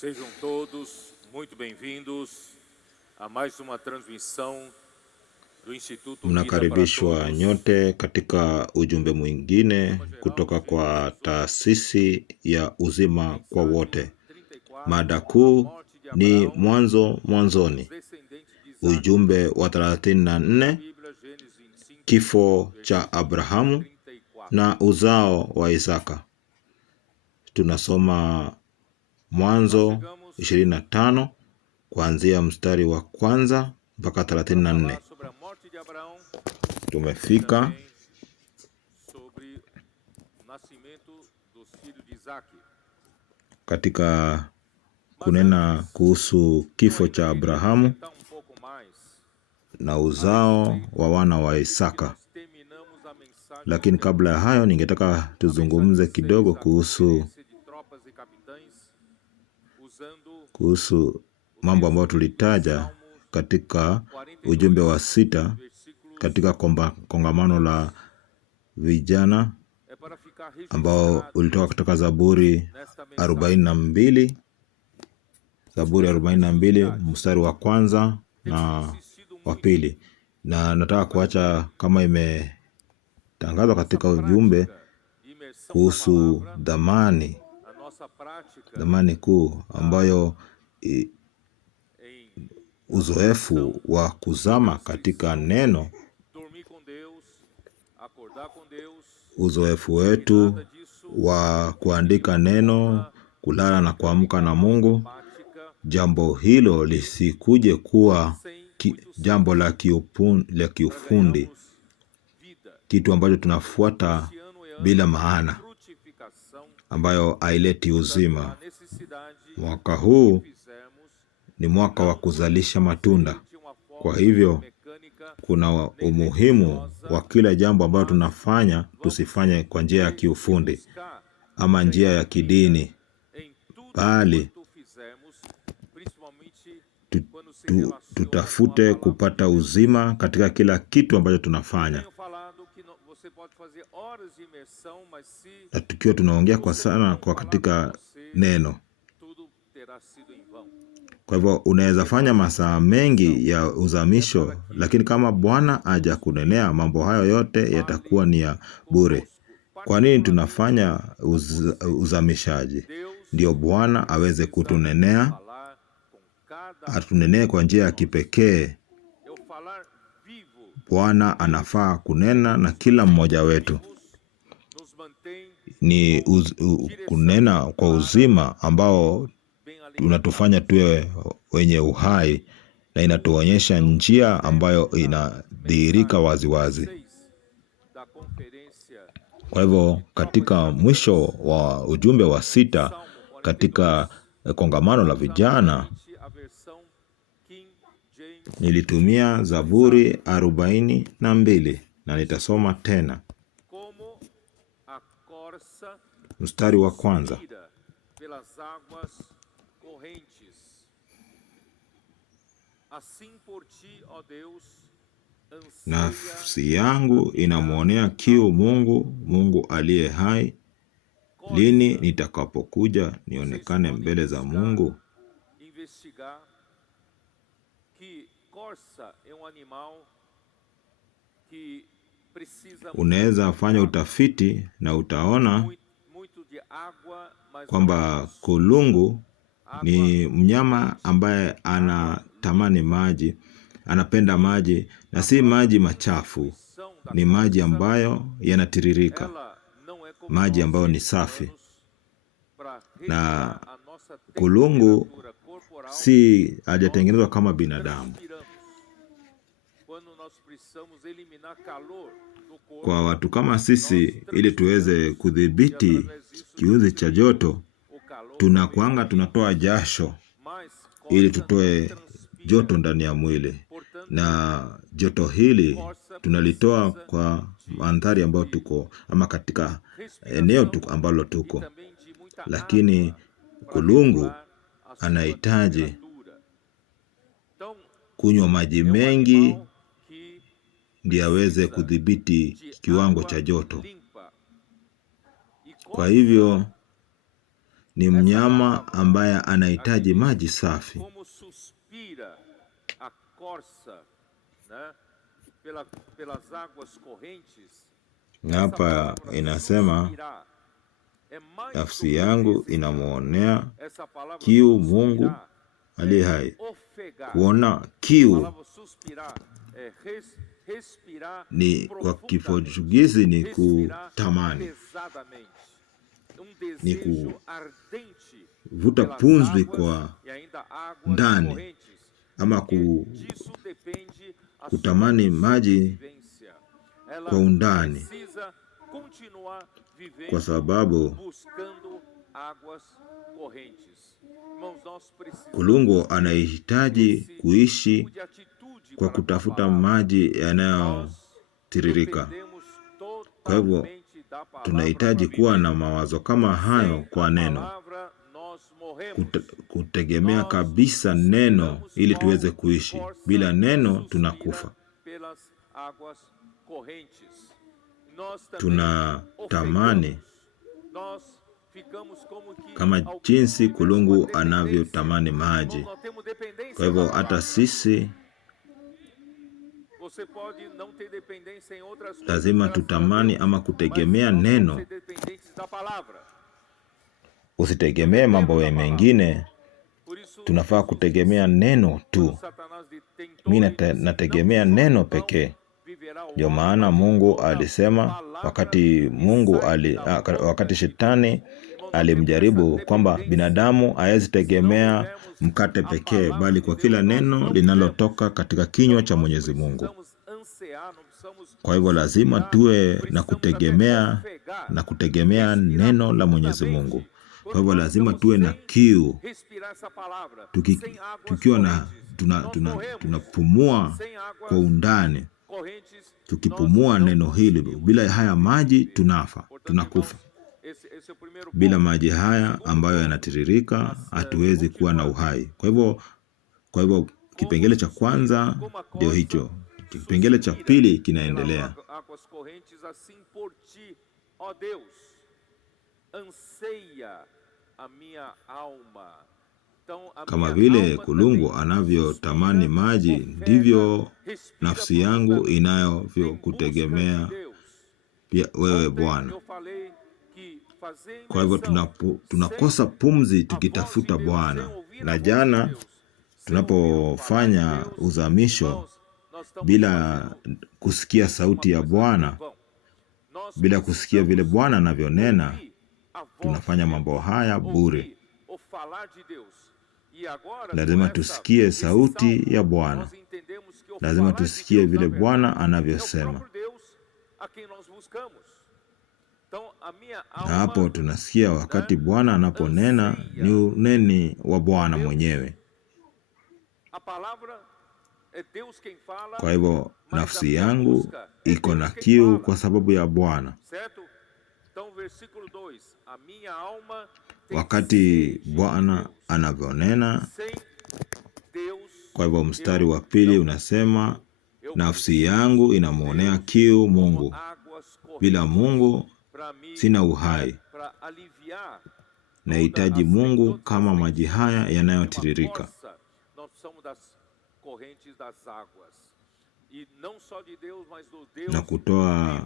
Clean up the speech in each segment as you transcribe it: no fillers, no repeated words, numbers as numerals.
Sejam todos muito bem-vindos a mais uma transmissão do Instituto Vida para Mnakaribishwa Todos. nyote katika ujumbe mwingine kutoka kwa taasisi ya uzima kwa wote. Mada kuu ni mwanzo mwanzoni. Ujumbe wa 34, kifo cha Abrahamu na uzao wa Isaka. Tunasoma Mwanzo 25 kuanzia mstari wa kwanza mpaka 34. Tumefika katika kunena kuhusu kifo cha Abrahamu na uzao wa wana wa Isaka. Lakini kabla ya hayo ningetaka tuzungumze kidogo kuhusu mambo ambayo tulitaja katika ujumbe wa 6 katika kongamano la vijana ambao ulitoka kutoka Zaburi 42, Zaburi 42 mstari wa kwanza na wa pili. Na nataka kuacha kama imetangazwa katika ujumbe kuhusu dhamani kuu ambayo uzoefu wa kuzama katika neno, uzoefu wetu wa kuandika neno, kulala na kuamka na Mungu, jambo hilo lisikuje kuwa jambo la kiufundi, kitu ambacho tunafuata bila maana, ambayo haileti uzima. Mwaka huu ni mwaka wa kuzalisha matunda. Kwa hivyo kuna umuhimu wa kila jambo ambalo tunafanya tusifanye kwa njia ya kiufundi ama njia ya kidini, bali tutafute kupata uzima katika kila kitu ambacho tunafanya. Na tukiwa tunaongea kwa sana kwa katika neno. Kwa hivyo unaweza fanya masaa mengi ya uzamisho, lakini kama Bwana haja kunenea, mambo hayo yote yatakuwa ni ya bure. Kwa nini tunafanya uzamishaji? Ndio Bwana aweze kutunenea, atunenee kwa njia ya kipekee. Bwana anafaa kunena na kila mmoja wetu. Ni kunena kwa uzima ambao unatufanya tuwe wenye uhai na inatuonyesha njia ambayo inadhihirika waziwazi. Kwa hivyo katika mwisho wa ujumbe wa 6 katika kongamano la vijana nilitumia Zaburi 42 na nitasoma tena mstari wa kwanza. Nafsi yangu inamwonea kiu Mungu aliye hai. Lini nitakapokuja nionekane mbele za Mungu? Unaweza fanya utafiti na utaona kwamba kulungu ni mnyama ambaye anatamani maji, anapenda maji, na si maji machafu, ni maji ambayo yanatiririka, maji ambayo ni safi. Na kulungu si hajatengenezwa kama binadamu. Kwa watu kama sisi, ili tuweze kudhibiti kiuzi cha joto, tunatoa jasho ili tutoe joto ndani ya mwili. Na joto hili tunalitoa kwa mandhari ambayo tuko, ama katika eneo ambalo tuko. Lakini kulungu anahitaji kunywa maji mengi ndiye aweze kudhibiti kiwango cha joto. Kwa hivyo ni mnyama ambaye anahitaji maji safi. Como suspira a corça, né, pelas águas correntes. Hapa inasema nafsi yangu inamwonea kiu Mungu aliye hai. Kuona kiu ni kwa Kiportugizi ni kutamani, ni kuvuta pumzi kwa ndani, ama kutamani maji kwa undani, kwa sababu kulungu anahitaji kuishi kwa kutafuta maji yanayotiririka. Kwa hivyo tunahitaji kuwa na mawazo kama hayo kwa neno, kutegemea kabisa neno ili tuweze kuishi. Bila neno tunakufa. Tunatamani kama jinsi kulungu anavyotamani maji. Kwa hivyo hata sisi lazima tutamani ama kutegemea neno. Usitegemee mambo mengine, tunafaa kutegemea neno tu. Mimi nategemea neno pekee. Ndio maana Mungu alisema wakati Shetani alimjaribu kwamba binadamu hawezi tegemea mkate pekee, bali kwa kila neno linalotoka katika kinywa cha Mwenyezi Mungu. Kwa hivyo lazima tuwe na kutegemea neno la Mwenyezi Mungu. Kwa hivyo lazima tuwe na kiu. Tukiwa tunapumua kwa undani. Tukipumua neno hili, bila haya maji tunakufa. Bila maji haya ambayo yanatiririka hatuwezi kuwa na uhai. Kwa hivyo kipengele cha kwanza ndio hicho. Kipengele cha pili kinaendelea. Kama vile kulungu anavyotamani maji, ndivyo nafsi yangu inavyokutegemea pia wewe Bwana. Kwa hivyo tunakosa pumzi tukitafuta Bwana. Na jana tunapofanya uzamisho bila kusikia sauti ya Bwana, bila kusikia vile Bwana anavyonena, tunafanya mambo haya bure. Lazima tusikie sauti ya Bwana. Lazima tusikie vile Bwana anavyosema. Na hapo tunasikia wakati Bwana anaponena, ni uneni wa Bwana mwenyewe. Kwa hivyo nafsi yangu iko na kiu kwa sababu ya Bwana. Wakati Bwana anavyonena. Kwa hivyo mstari wa pili unasema, nafsi yangu inamwonea kiu Mungu. Bila Mungu sina uhai. Nahitaji Mungu kama maji haya yanayotiririka. Na kutoa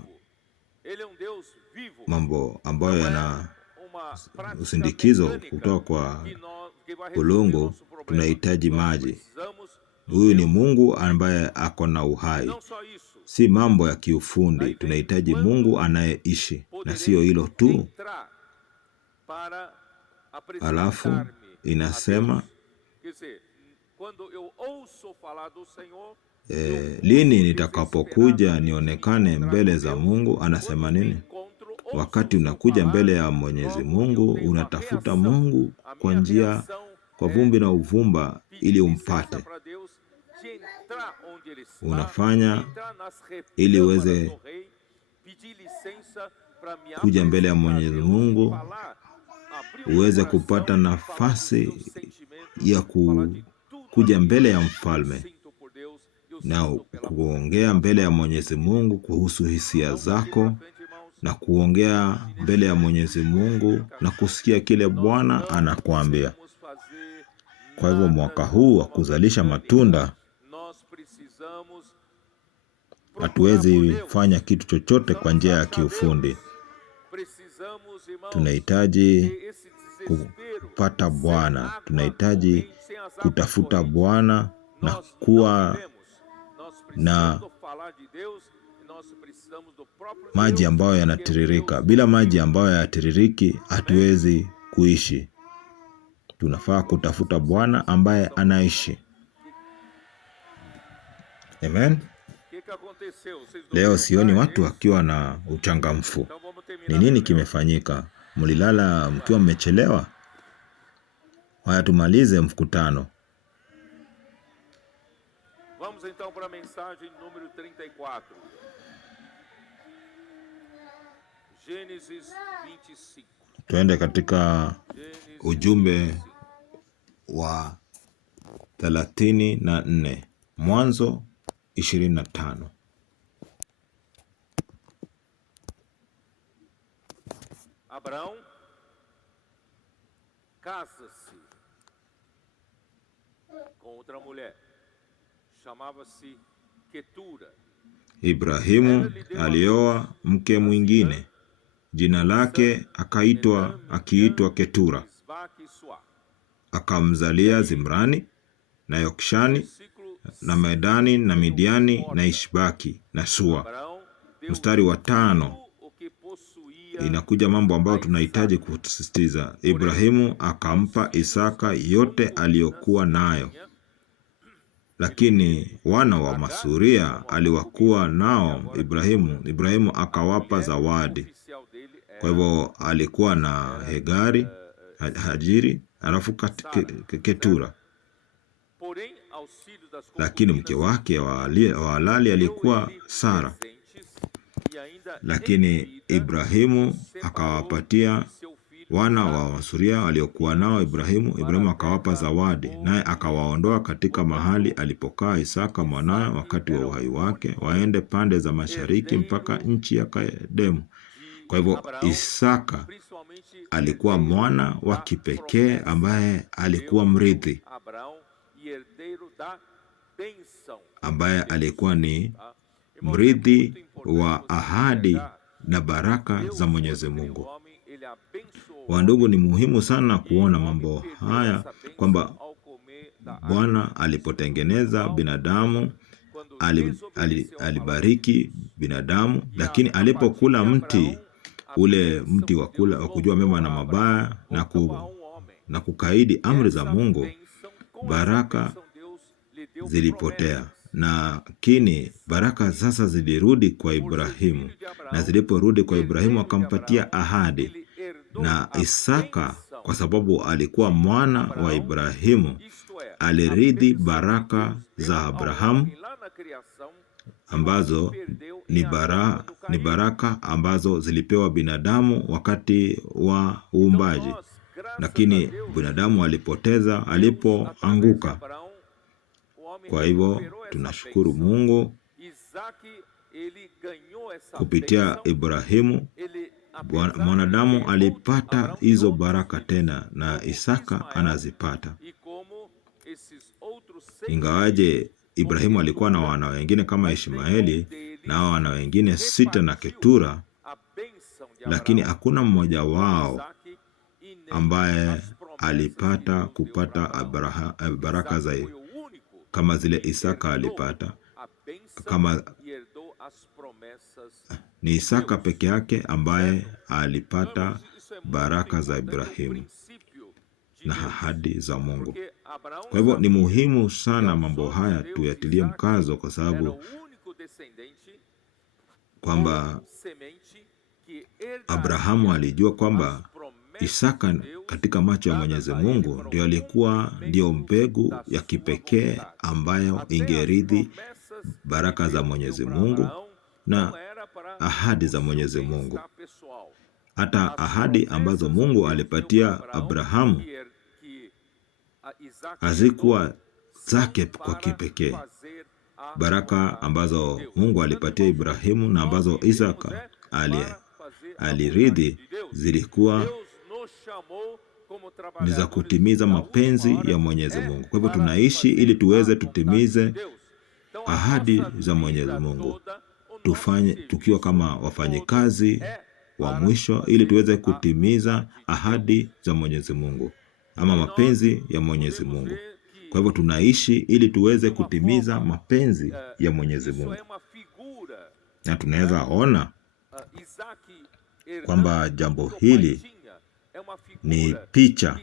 mambo ambayo yana usindikizo kutoka kwa kulungu, tunahitaji maji. Huyu ni Mungu ambaye ako na uhai. Si mambo ya kiufundi. Tunahitaji Mungu anayeishi. Na sio hilo tu. Alafu inasema lini nitakapokuja nionekane mbele za Mungu? Anasema nini? Wakati unakuja mbele ya Mwenyezi Mungu, unatafuta Mungu kwa njia, kwa vumbi na uvumba, ili umpate. Unafanya ili uweze kuja mbele ya Mwenyezi Mungu, uweze kupata nafasi ya kuja mbele ya mfalme na kuongea mbele ya Mwenyezi Mungu kuhusu hisia zako na kuongea mbele ya Mwenyezi Mungu na kusikia kile Bwana anakuambia. Kwa hivyo mwaka huu wa kuzalisha matunda, hatuwezi fanya kitu chochote kwa njia ya kiufundi. Tunahitaji kupata Bwana, tunahitaji kutafuta Bwana na kuwa na maji ambayo yanatiririka. Bila maji ambayo hayatiririki hatuwezi kuishi. Tunafaa kutafuta Bwana ambaye anaishi. Amen. Leo sioni watu wakiwa na uchangamfu. Ni nini kimefanyika? Mlilala mkiwa mmechelewa? Haya, tumalize mkutano. Vamos então para a mensagem número 34. Gênesis 25. Tuende katika ujumbe wa 34, Mwanzo 25. Abraão casa-se com outra mulher. Chamava-se Ketura. Ibrahimu alioa mke mwingine, jina lake akiitwa Ketura. Akamzalia Zimrani na Yokshani na Medani na Midiani na Ishbaki na Sua. Mstari wa 5 inakuja mambo ambayo tunahitaji kusisitiza. Ibrahimu akampa Isaka yote aliyokuwa nayo, lakini wana wa Masuria aliwakuwa nao Ibrahimu akawapa zawadi. Kwa hivyo alikuwa na Hajiri, alafu Ketura. Lakini mke wake wa halali alikuwa Sara. Lakini Ibrahimu akawapatia wana wa Masuria waliokuwa nao Ibrahimu akawapa zawadi, naye akawaondoa katika mahali alipokaa Isaka mwanawe wakati wa uhai wake, waende pande za mashariki mpaka nchi ya Kedemu. Kwa hivyo Isaka alikuwa mwana wa kipekee ambaye alikuwa mrithi, ambaye alikuwa ni mrithi wa ahadi na baraka za Mwenyezi Mungu. Wandugu, ni muhimu sana kuona mambo haya, kwamba Bwana alipotengeneza binadamu alibariki binadamu, lakini alipokula ule mti wa kujua mema na mabaya na kukaidi amri za Mungu, baraka zilipotea. Lakini baraka sasa zilirudi kwa Ibrahimu, na ziliporudi kwa Ibrahimu akampatia ahadi. Na Isaka, kwa sababu alikuwa mwana wa Ibrahimu, alirithi baraka za Abrahamu, ambazo ni baraka ambazo zilipewa binadamu wakati wa uumbaji, lakini binadamu alipoteza alipoanguka. Kwa hivyo tunashukuru Mungu kupitia Ibrahimu mwanadamu alipata hizo baraka tena, na Isaka anazipata. Ingawaje Ibrahimu alikuwa na wana wengine kama Ishmaeli na wana wengine 6 na Ketura, lakini hakuna mmoja wao ambaye alipata kupata baraka za kama zile Isaka alipata. Ni Isaka peke yake ambaye alipata baraka za Ibrahimu na ahadi za Mungu. Kwa hivyo ni muhimu sana mambo haya tuyatilie mkazo, kwa sababu kwamba Abrahamu alijua kwamba Isaka katika macho ya Mwenyezi Mungu ndio mbegu ya kipekee ambayo ingerithi baraka za Mwenyezi Mungu na ahadi za Mwenyezi Mungu. Hata ahadi ambazo Mungu alipatia Abrahamu hazikuwa zake kwa kipekee. Baraka ambazo Mungu alipatia Ibrahimu na ambazo Isaka aliridhi zilikuwa ni za kutimiza mapenzi ya Mwenyezi Mungu. Kwa hivyo tunaishi ili tuweze tutimize ahadi za Mwenyezi Mungu. Tufanye tukiwa kama wafanyikazi wa mwisho ili tuweze kutimiza ahadi za Mwenyezi Mungu ama mapenzi ya Mwenyezi Mungu. Kwa hivyo tunaishi ili tuweze kutimiza mapenzi ya Mwenyezi Mungu. Na tunaweza ona kwamba jambo hili ni picha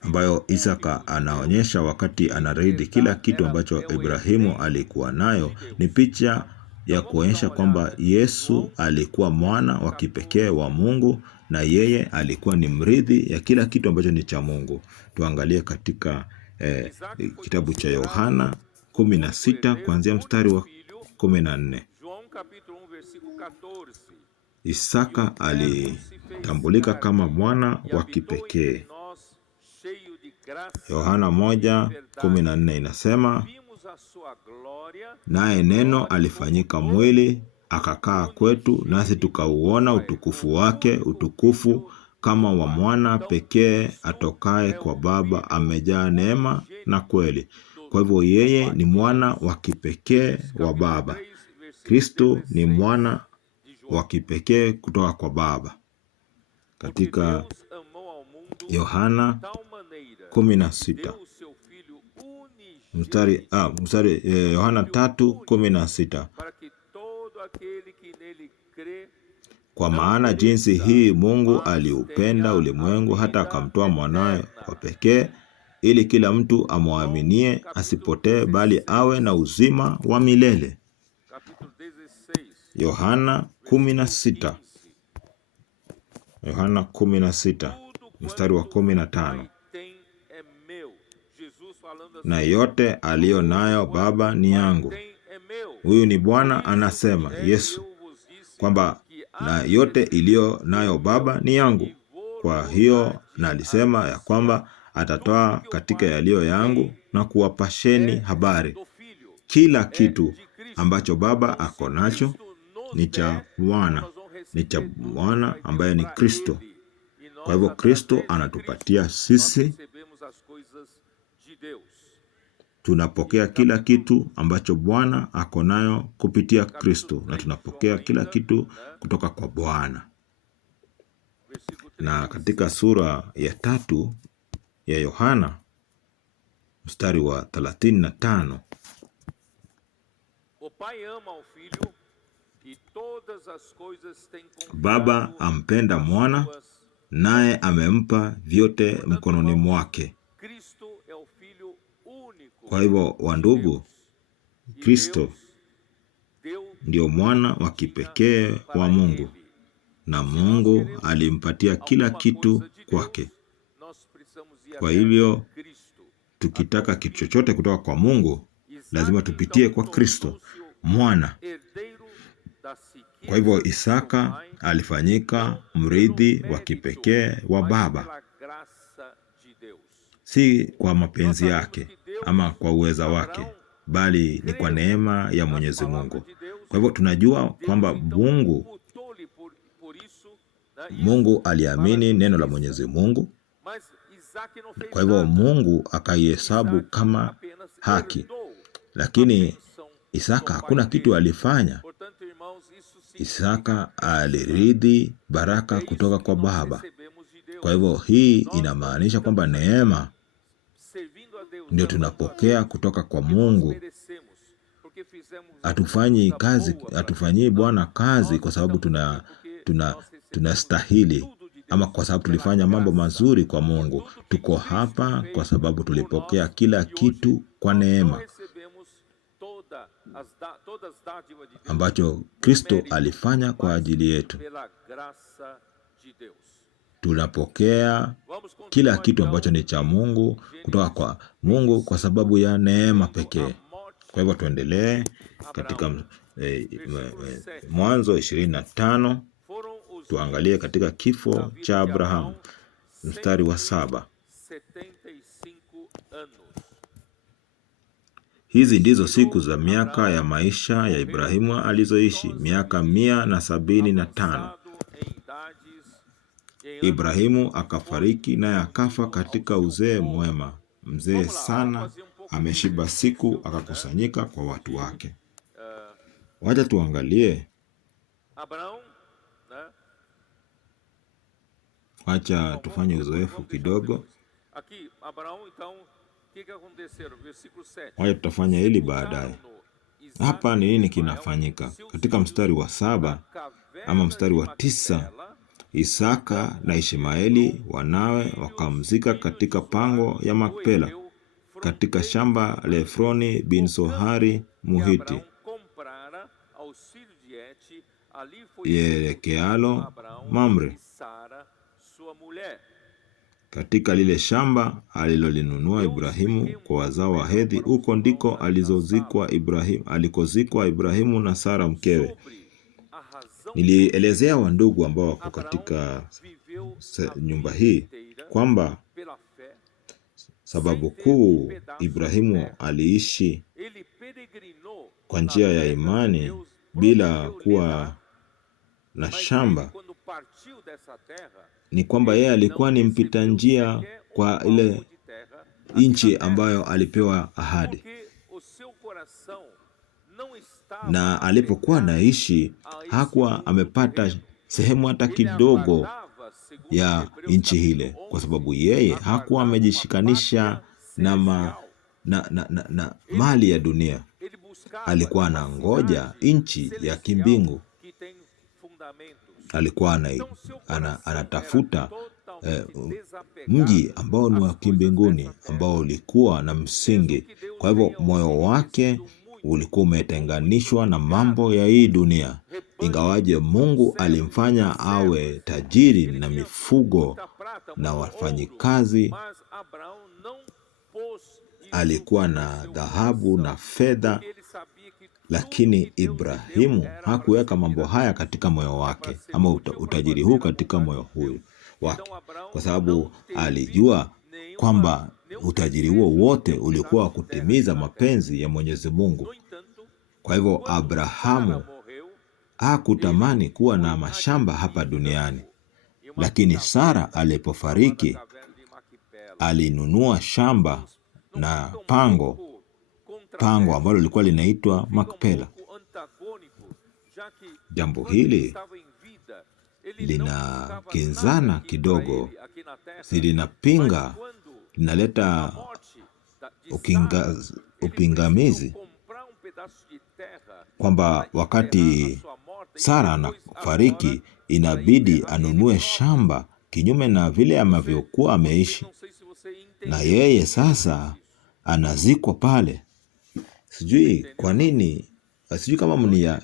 ambayo Isaka anaonyesha wakati anarithi kila kitu ambacho Ibrahimu alikuwa nayo. Ni picha ya kuonyesha kwamba Yesu alikuwa mwana wa kipekee wa Mungu na yeye alikuwa ni mrithi ya kila kitu ambacho ni cha Mungu. Tuangalie katika kitabu cha Yohana 16 kuanzia mstari wa 14. Isaka alitambulika kama mwana wa kipekee. Yohana 1:14 inasema, naye neno alifanyika mwili akakaa kwetu, nasi tukauona utukufu wake, utukufu kama wa mwana pekee atokaye kwa Baba, amejaa neema na kweli. Kwa hivyo yeye ni mwana wa kipekee wa Baba. Kristo ni mwana wa kipekee kutoka kwa Baba. Katika Yohana 16 Yohana 3:16, kwa maana jinsi hii Mungu aliupenda ulimwengu hata akamtoa mwanawe wa pekee, ili kila mtu amwaminie asipotee, bali awe na uzima wa milele. Yohana 16 mstari wa 15, na yote aliyo nayo Baba ni yangu. Huyu ni Bwana anasema, Yesu, kwamba na yote iliyo nayo Baba ni yangu. Kwa hiyo na alisema ya kwamba atatoa katika yaliyo yangu na kuwapasheni habari. Kila kitu ambacho Baba ako nacho ni cha Bwana ambaye ni Kristo. Kwa hivyo Kristo anatupatia sisi, tunapokea kila kitu ambacho Bwana ako nayo kupitia Kristo, na tunapokea kila kitu kutoka kwa Bwana. Na katika sura ya 3 ya Yohana mstari wa 35, Baba ampenda mwana, naye amempa vyote mkononi mwake. Kwa hivyo wandugu, Kristo ndio mwana wa kipekee wa Mungu, na Mungu alimpatia kila kitu kwake. Kwa hivyo tukitaka kitu chochote kutoka kwa Mungu, lazima tupitie kwa Kristo mwana. Kwa hivyo Isaka alifanyika mrithi wa kipekee wa Baba, si kwa mapenzi yake ama kwa uweza wake, bali ni kwa neema ya Mwenyezi Mungu. Kwa hivyo tunajua kwamba Mungu aliamini neno la Mwenyezi Mungu. Kwa hivyo Mungu akaihesabu kama haki. Lakini Isaka hakuna kitu alifanya. Isaka alirithi baraka kutoka kwa Baba. Kwa hivyo hii inamaanisha kwamba neema ndio tunapokea kutoka kwa Mungu. Hatufanyii Bwana kazi kwa sababu tunastahili ama kwa sababu tulifanya mambo mazuri kwa Mungu. Tuko hapa kwa sababu tulipokea kila kitu kwa neema ambacho Kristo alifanya kwa ajili yetu. Tunapokea kila kitu ambacho ni cha Mungu kutoka kwa Mungu kwa sababu ya neema pekee. Kwa hivyo tuendelee katika Mwanzo 25, tuangalie katika kifo cha Abrahamu mstari wa 7. Hizi ndizo siku za miaka ya maisha ya Ibrahimu alizoishi, miaka 175. Ibrahimu akafariki naye akafa katika uzee mwema, mzee sana, ameshiba siku, akakusanyika kwa watu wake. Wacha tuangalie, wacha tufanye uzoefu kidogo. Wacha tutafanya hili baadaye. Hapa ni nini kinafanyika? Katika mstari wa 7 ama mstari wa 9, Isaka na Ishmaeli wanawe wakamzika katika pango ya Makpela katika shamba la Efroni bin Sohari Muhiti, ielekealo Mamre. Katika lile shamba alilolinunua Ibrahimu kwa wazao wa Hethi, huko ndiko alikozikwa Ibrahimu na Sara mkewe. Nilielezea wandugu ambao wako katika nyumba hii kwamba sababu kuu Ibrahimu aliishi kwa njia ya imani bila kuwa na shamba ni kwamba yeye alikuwa ni mpita njia kwa ile nchi ambayo alipewa ahadi, na alipokuwa naishi hakuwa amepata sehemu hata kidogo ya nchi ile, kwa sababu yeye hakuwa amejishikanisha na mali ya dunia. Alikuwa anangoja nchi ya kimbingu. Alikuwa anatafuta mji ambao ni wa kimbinguni, ambao ulikuwa na msingi. Kwa hivyo moyo wake ulikuwa umetenganishwa na mambo ya hii dunia. Ingawaje Mungu alimfanya awe tajiri na mifugo na wafanyikazi, alikuwa na dhahabu na fedha, lakini Ibrahimu hakuweka mambo haya katika moyo wake, ama utajiri huu katika moyo huyu wake, kwa sababu alijua kwamba utajiri huo wote ulikuwa kutimiza mapenzi ya Mwenyezi Mungu. Kwa hivyo Abrahamu hakutamani kuwa na mashamba hapa duniani, lakini Sara alipofariki alinunua shamba na pango ambalo lilikuwa linaitwa Makpela. Jambo hili linakinzana kidogo, linapinga, linaleta upingamizi, kwamba wakati Sara anafariki inabidi anunue shamba kinyume na vile ambavyokuwa ameishi, na yeye sasa anazikwa pale. Sijui kwa nini, sijui kama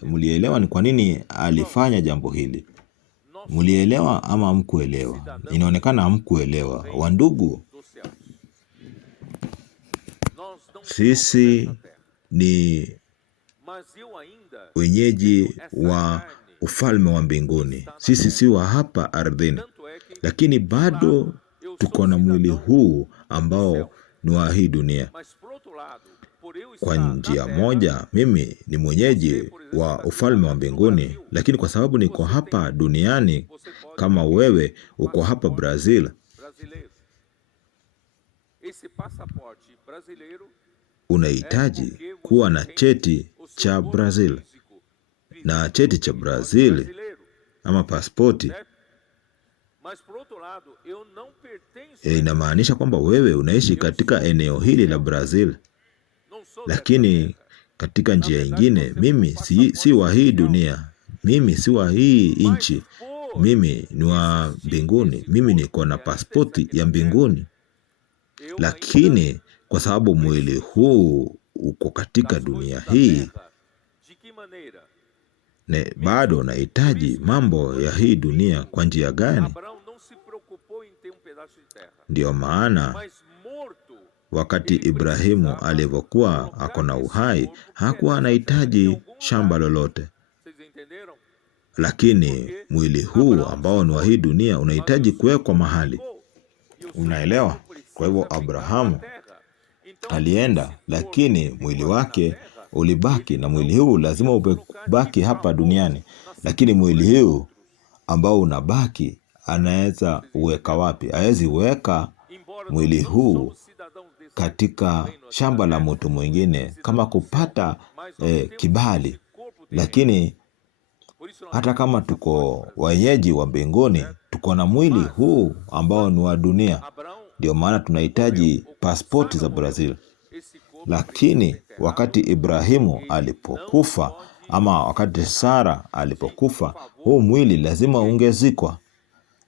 mlielewa ni kwa nini alifanya jambo hili. Mlielewa ama hamkuelewa? Inaonekana hamkuelewa. Wandugu, sisi ni wenyeji wa ufalme wa mbinguni. Sisi si wa hapa ardhini, lakini bado tuko na mwili huu ambao ni wa hii dunia. Kwa njia moja, mimi ni mwenyeji wa ufalme wa mbinguni, lakini kwa sababu niko hapa duniani, kama wewe uko hapa Brazil, unahitaji kuwa na cheti cha Brazil, na cheti cha Brazil ama pasipoti inamaanisha kwamba wewe unaishi katika eneo hili la Brazil. Lakini katika njia nyingine, mimi si wa hii dunia, mimi si wa hii nchi, mimi ni wa mbinguni, mimi niko na pasipoti ya mbinguni. Lakini kwa sababu mwili huu uko katika dunia hii, bado nahitaji mambo ya hii dunia. Kwa njia gani? Ndiyo maana wakati Ibrahimu alivyokuwa ako na uhai, hakuwa anahitaji shamba lolote, lakini mwili huu ambao ni wa hii dunia unahitaji kuwekwa mahali. Unaelewa? Kwa hivyo Abrahamu alienda, lakini mwili wake ulibaki, na mwili huu lazima ubaki hapa duniani. Lakini mwili huu ambao unabaki, anaweza uweka wapi? Hawezi uweka mwili huu katika shamba la mtu mwingine kama kupata kibali. Lakini hata kama tuko wenyeji wa mbinguni, tuko na mwili huu ambao ni wa dunia. Ndio maana tunahitaji pasipoti za Brazil. Lakini wakati Ibrahimu alipokufa, ama wakati Sara alipokufa, huu mwili lazima ungezikwa,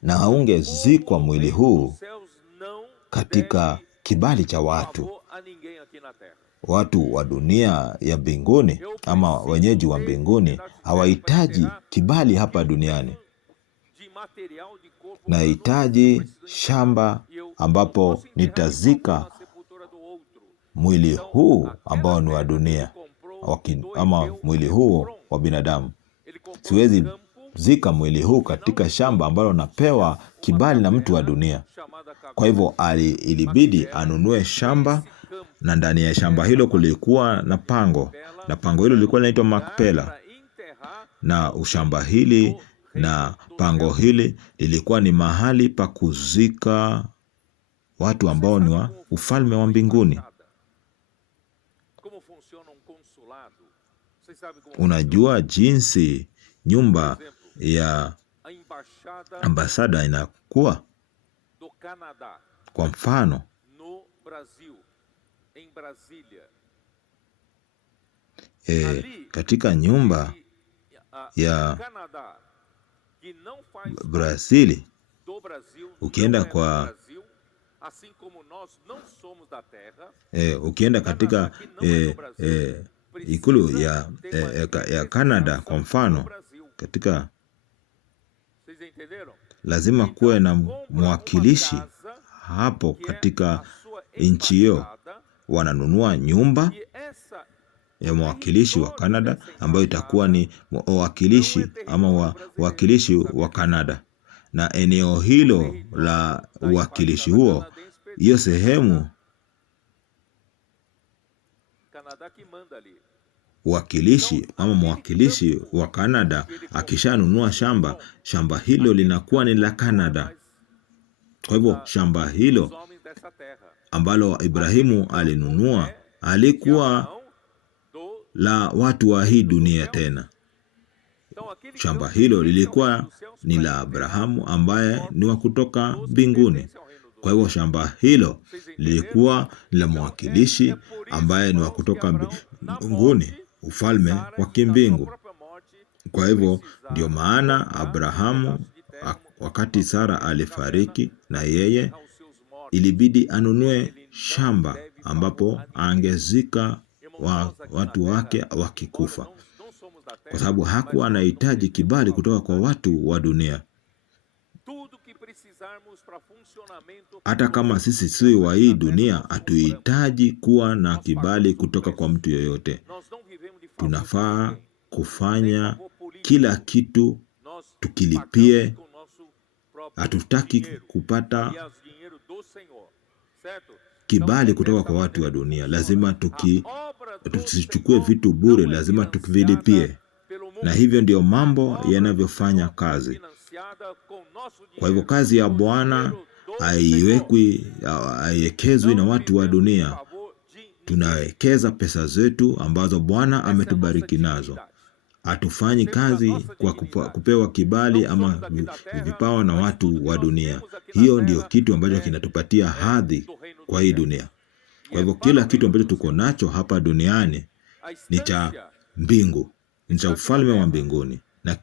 na haungezikwa mwili huu katika kibali cha watu wa dunia ya mbinguni, ama wenyeji wa mbinguni hawahitaji kibali hapa duniani. Nahitaji shamba ambapo nitazika mwili huu ambao ni wa dunia, ama mwili huu wa binadamu. Siwezi zika mwili huu katika shamba ambalo napewa kibali na mtu wa dunia. Kwa hivyo ilibidi anunue shamba, na ndani ya shamba hilo kulikuwa na pango, na pango hilo lilikuwa linaitwa Makpela. Na ushamba hili na pango hili lilikuwa ni mahali pa kuzika watu ambao ni wa ufalme wa mbinguni. Unajua jinsi nyumba ya ambasada inakuwa? Kwa mfano, katika nyumba ya Brazili, ukienda katika ikulu ya Canada kwa mfano, katika lazima kuwe na mwakilishi hapo katika nchi hiyo. Wananunua nyumba ya mwakilishi wa Canada ambayo itakuwa ni wakilishi ama wakilishi wa Canada, na eneo hilo la uwakilishi huo, hiyo sehemu wakilishi ama mwakilishi wa Canada akishanunua shamba hilo linakuwa ni la Canada. Kwa hivyo shamba hilo ambalo Ibrahimu alinunua alikuwa la watu wa hii dunia tena. Shamba hilo lilikuwa ni la Abrahamu ambaye ni wa kutoka mbinguni. Kwa hivyo shamba hilo lilikuwa la mwakilishi ambaye ni wa kutoka mbinguni, ufalme wa kimbingu. Kwa hivyo ndio maana Abrahamu, wakati Sara alifariki, na yeye ilibidi anunue shamba ambapo angezika watu wake wakikufa, kwa sababu hakuwa anahitaji kibali kutoka kwa watu wa dunia. Hata kama sisi si wa hii dunia, hatuhitaji kuwa na kibali kutoka kwa mtu yoyote. Tunafaa kufanya kila kitu tukilipie. Hatutaki kupata kibali kutoka kwa watu wa dunia. Lazima tusichukue vitu bure, lazima tuvilipie. Na hivyo ndio mambo yanavyofanya kazi. Kwa hivyo kazi ya Bwana haiwekezwi na watu wa dunia. Tunawekeza pesa zetu ambazo Bwana ametubariki nazo. Hatufanyi kazi kwa kupewa kibali ama vipawa na watu wa dunia. Hiyo ndio kitu ambacho kinatupatia hadhi kwa hii dunia. Kwa hivyo kila kitu ambacho tuko nacho hapa duniani ni cha mbingu, ni cha ufalme wa mbinguni, na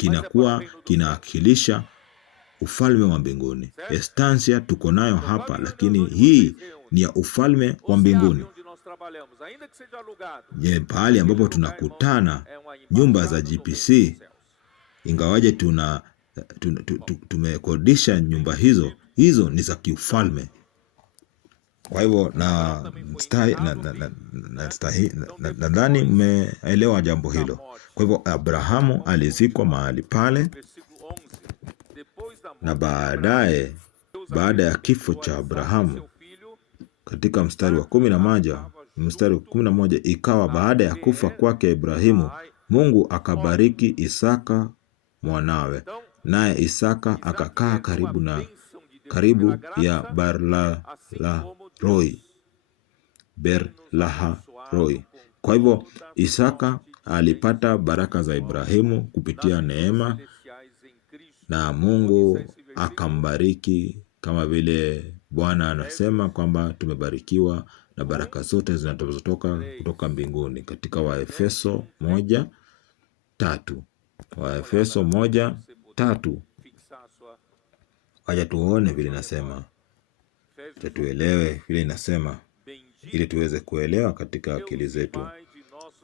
kinawakilisha ufalme wa mbinguni. Estancia tuko nayo hapa, lakini hii ni ya ufalme wa mbinguni. Pahali ambapo tunakutana, nyumba za GPC, ingawaje tumekodisha nyumba hizo ni za kiufalme. Kwa hivyo nadhani mmeelewa jambo hilo. Kwa hivyo Abrahamu alizikwa mahali pale, na baada ya kifo cha Abrahamu, katika mstari wa 11 mstari 11, ikawa baada ya kufa kwake Ibrahimu, Mungu akabariki Isaka mwanawe, naye Isaka akakaa karibu ya Berlaharoi. Kwa hivyo Isaka alipata baraka za Ibrahimu kupitia neema, na Mungu akambariki, kama vile Bwana anasema kwamba tumebarikiwa na baraka zote zinazotoka kutoka mbinguni katika Waefeso 1:3. Waefeso 1:3. Wacha tuone vile inasema, tuelewe vile inasema, ili tuweze kuelewa katika akili zetu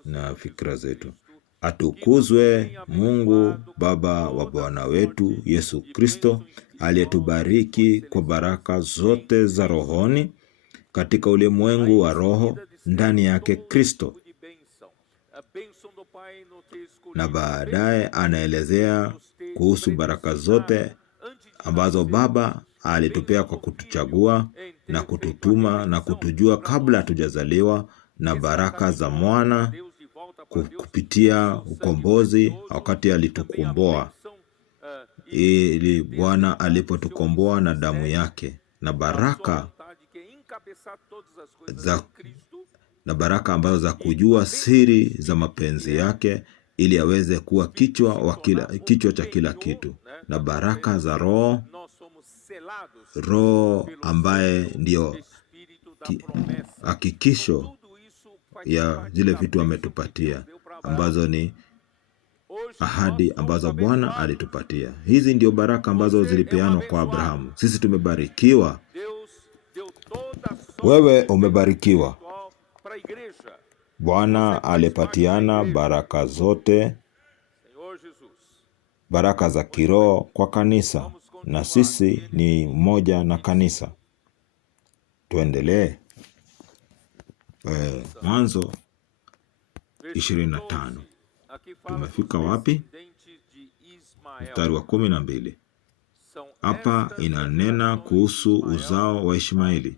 na fikra zetu. Atukuzwe Mungu Baba wa Bwana wetu Yesu Kristo, aliyetubariki kwa baraka zote za rohoni katika ulimwengu wa roho ndani yake Kristo. Na baadaye anaelezea kuhusu baraka zote ambazo Baba alitupea kwa kutuchagua na kututuma na kutujua kabla hatujazaliwa, na baraka za mwana kupitia ukombozi wakati alitukomboa, ili Bwana alipotukomboa na damu yake, na baraka ambazo za kujua siri za mapenzi yake, ili aweze kuwa kichwa cha kila kitu, na baraka za Roho ambaye ndio hakikisho ya zile vitu ametupatia, ambazo ni ahadi ambazo Bwana alitupatia. Hizi ndio baraka ambazo zilipeanwa kwa Abrahamu. Sisi tumebarikiwa. Wewe umebarikiwa. Bwana alipatiana baraka zote, baraka za kiroho kwa kanisa, na sisi ni mmoja na kanisa. Tuendelee. Mwanzo 25. Tumefika wapi? Mstari wa 12. Hapa inanena kuhusu uzao wa Ishmaeli.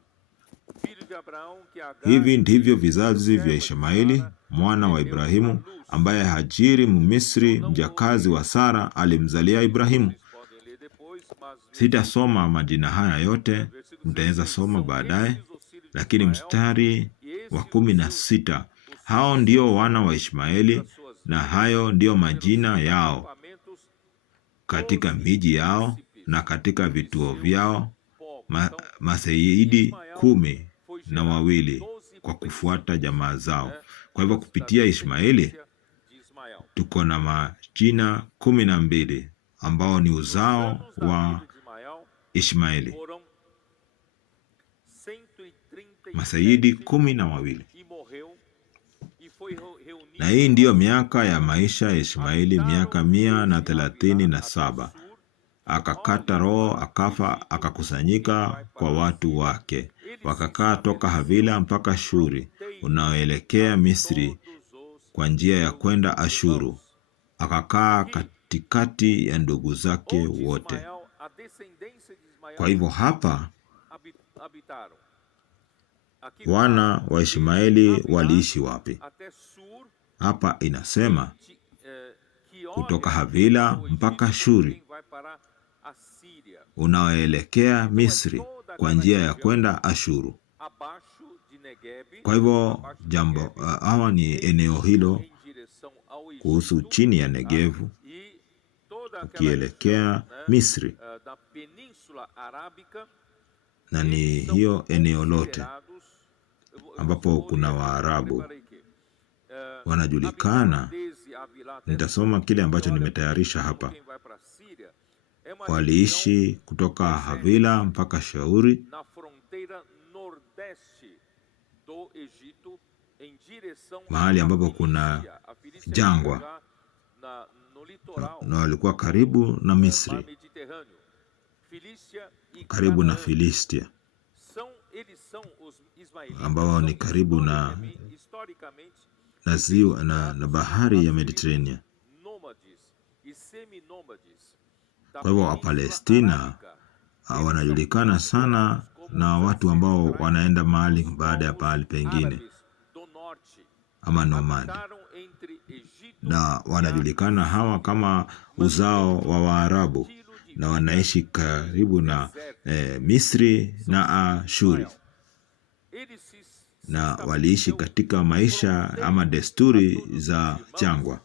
Hivi ndivyo vizazi vya Ishmaeli mwana wa Ibrahimu, ambaye Hajiri Mmisri mjakazi wa Sara alimzalia Ibrahimu. Sitasoma majina haya yote, mtaweza soma baadaye, lakini mstari wa 16, hao ndio wana wa Ishmaeli, na hayo ndio majina yao katika miji yao na katika vituo vyao, maseyidi 12 kwa kufuata jamaa zao. Kwa hivyo kupitia Ishmaeli tuko na majina 12 ambao ni uzao wa Ishmaeli, maseyidi 12. Na hii ndiyo miaka ya maisha ya Ishmaeli, miaka 137. Akakata roho, akafa, akakusanyika kwa watu wake. Wakakaa toka Havila mpaka Shuri unaoelekea Misri kwa njia ya kwenda Ashuru. Akakaa katikati ya ndugu zake wote. Kwa hivyo hapa wana wa Ishmaeli waliishi wapi? Hapa inasema kutoka Havila mpaka Shuri unaoelekea Misri kwa njia ya kwenda Ashuru. Kwa hivyo hawa ni eneo hilo kuhusu chini ya Negevu ukielekea Misri, na ni hiyo eneo lote ambapo kuna Waarabu wanajulikana. Nitasoma kile ambacho nimetayarisha hapa. Waliishi kutoka Havila mpaka Shauri, mahali ambapo kuna jangwa, na walikuwa karibu na Misri, karibu na Filistia, ambao ni karibu na ziwa na bahari ya Mediterania. Kwa hivyo Wapalestina wanajulikana sana na watu ambao wanaenda mahali baada ya pahali pengine. ama nomadi, na wanajulikana hawa kama uzao wa Waarabu, na wanaishi karibu na Misri na Ashuri, na waliishi katika maisha ama desturi za jangwa,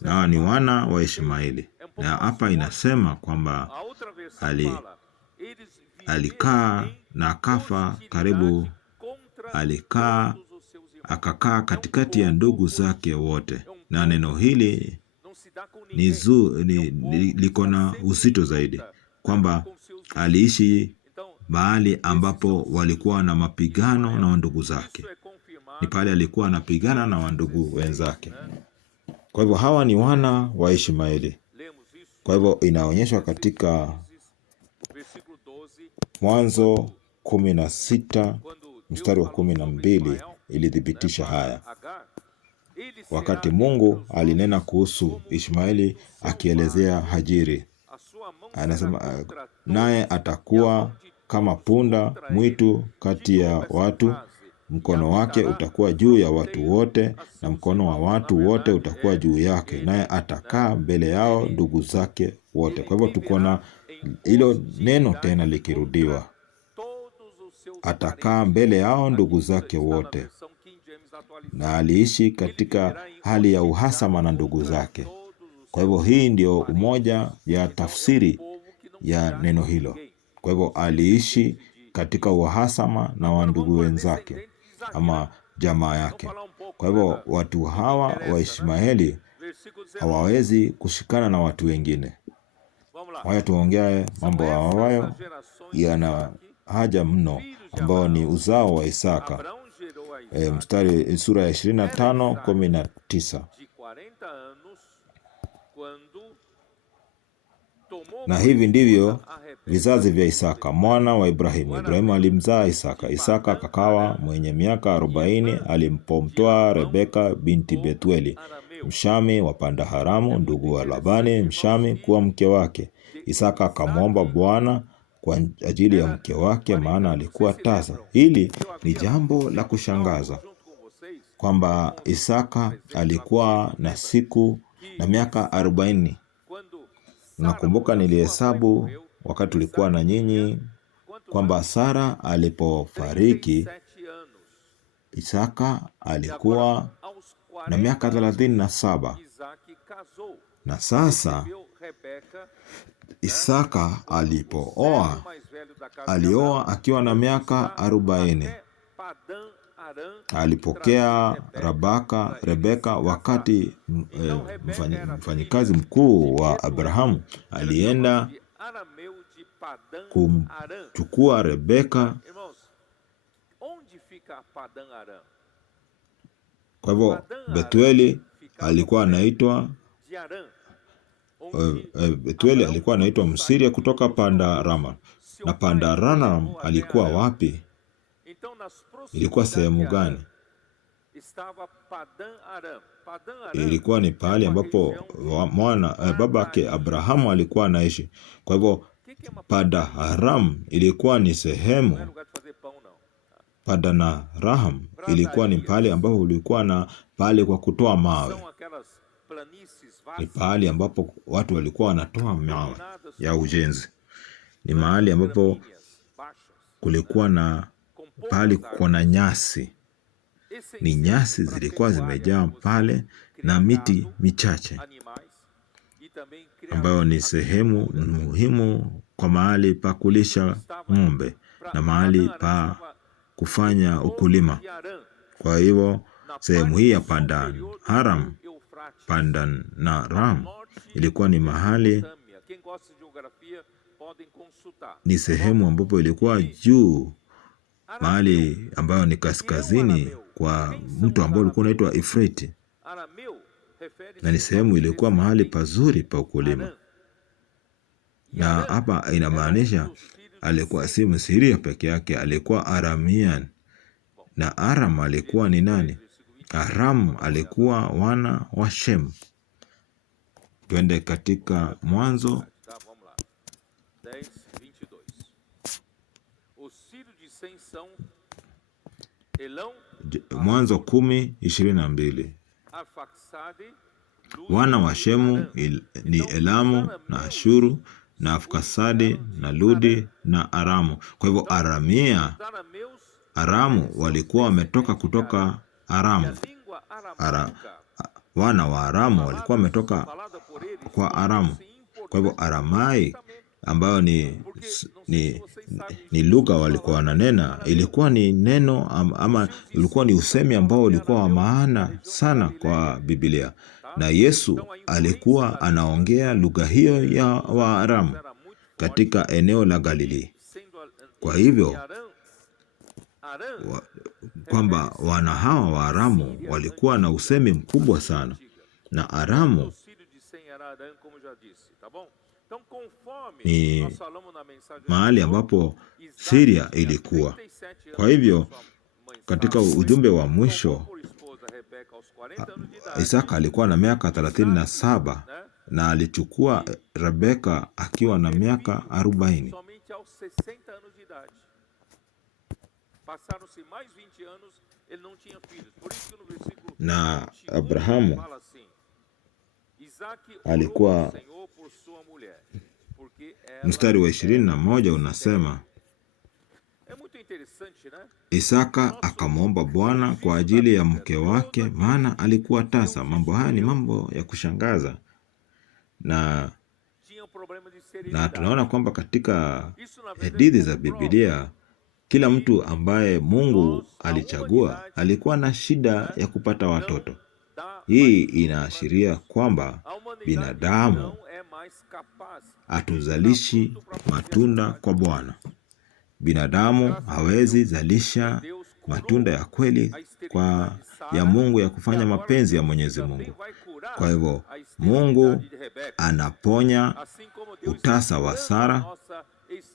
na hawa ni wana wa Ishmaeli. Na hapa inasema kwamba alikaa na akafa karibu, akakaa katikati ya ndugu zake wote. Na neno hili liko na uzito zaidi, kwamba aliishi mahali ambapo walikuwa na mapigano na wandugu zake. Ni pale alikuwa anapigana na wandugu wenzake. Kwa hivyo hawa ni wana wa Ishmaeli. Kwa hivyo inaonyeshwa katika Mwanzo 16 mstari wa 12 ilithibitisha haya. Wakati Mungu alinena kuhusu Ishmaeli akielezea Hajiri, anasema naye atakuwa kama punda mwitu kati ya watu, mkono wake utakuwa juu ya watu wote, na mkono wa watu wote utakuwa juu yake, naye atakaa mbele yao ndugu zake wote. Kwa hivyo tuko na hilo neno tena likirudiwa, atakaa mbele yao ndugu zake wote. Na aliishi katika hali ya uhasama na ndugu zake. Kwa hivyo hii ndio umoja ya tafsiri ya neno hilo. Kwa hivyo aliishi katika uhasama na wandugu wenzake ama jamaa yake. Kwa hivyo watu hawa wa Ishmaeli hawawezi kushikana na watu wengine. Haya, tuongea mambo hayo yana haja mno, ambao ni uzao wa Isaka. Sura ya 25:19. Na hivi ndivyo vizazi vya Isaka mwana wa Ibrahimu. Ibrahimu alimzaa Isaka. Isaka akakawa mwenye miaka 40 alimpomtoa Rebeka binti Betueli Mshami wa Paddan-Aramu, ndugu wa Labani Mshami, kuwa mke wake. Isaka akamwomba Bwana kwa ajili ya mke wake, maana alikuwa tasa. Hili ni jambo la kushangaza kwamba Isaka alikuwa na siku na miaka 40. Nakumbuka nilihesabu wakati tulikuwa na nyinyi kwamba Sara alipofariki, Isaka alikuwa na miaka 37. Na sasa Isaka alipooa, alioa akiwa na miaka 40. Alipokea Rebeka wakati mfanyikazi mkuu wa Abrahamu alienda kumchukua Rebeka. Kwa hivyo Betueli alikuwa anaitwa Msiria kutoka Paddan-Aramu. Na Paddan-Aramu alikuwa wapi? Ilikuwa sehemu gani? Ilikuwa ni pahali ambapo babake Abrahamu alikuwa anaishi. Kwa hivyo Paddan-Aramu ilikuwa ni sehemu, Paddan-Aramu ilikuwa ni pahali ambapo ulikuwa na pahali kwa kutoa mawe. Ni pahali ambapo watu walikuwa wanatoa mawe ya ujenzi. Ni mahali ambapo kulikuwa na pahali kuna nyasi. Ni nyasi zilikuwa zimejaa pale na miti michache, ambayo ni sehemu muhimu kwa mahali pa kulisha ng'ombe na mahali pa kufanya ukulima. Kwa hivyo sehemu hii ya Paddan-Aramu ilikuwa ni mahali, ni sehemu ambapo ilikuwa juu, mahali ambayo ni kaskazini kwa mto ambao ulikuwa unaitwa Ifreti, na ni sehemu ilikuwa mahali pazuri pa ukulima. Na hapa inamaanisha alikuwa si Msiria peke yake, alikuwa Aramian. Na Aram alikuwa ni nani? Aram alikuwa wana wa Shem. Twende katika Mwanzo 10:22. Mwanzo 10:22. Wana wa Shemu ni Elamu na Ashuru na Afkasadi na Ludi na Aramu. Kwa hivyo Aramu walikuwa wametoka kutoka Aramu. Wana wa Aramu walikuwa wametoka kwa Aramu. Kwa hivyo Aramai ambayo ni lugha walikuwa wananena, ilikuwa ni neno ama ilikuwa ni usemi ambao ulikuwa wa maana sana kwa Biblia, na Yesu alikuwa anaongea lugha hiyo ya Waaramu katika eneo la Galili. Kwa hivyo kwamba wana hawa Waaramu walikuwa na usemi mkubwa sana, na Aramu ni mahali ambapo Syria ilikuwa. Kwa hivyo katika ujumbe wa mwisho Isaka alikuwa na miaka 37 na alichukua Rebeka akiwa na miaka 40. Na Abrahamu alikuwa, mstari wa 21 unasema, Isaka akamwomba Bwana kwa ajili ya mke wake, maana alikuwa tasa. Mambo haya ni mambo ya kushangaza, na tunaona kwamba katika hadithi za Biblia kila mtu ambaye Mungu alichagua alikuwa na shida ya kupata watoto. Hii inaashiria kwamba binadamu hatuzalishi matunda kwa Bwana. Binadamu hawezi zalisha matunda ya kweli ya Mungu, ya kufanya mapenzi ya Mwenyezi Mungu. Kwa hivyo Mungu anaponya utasa wa Sara,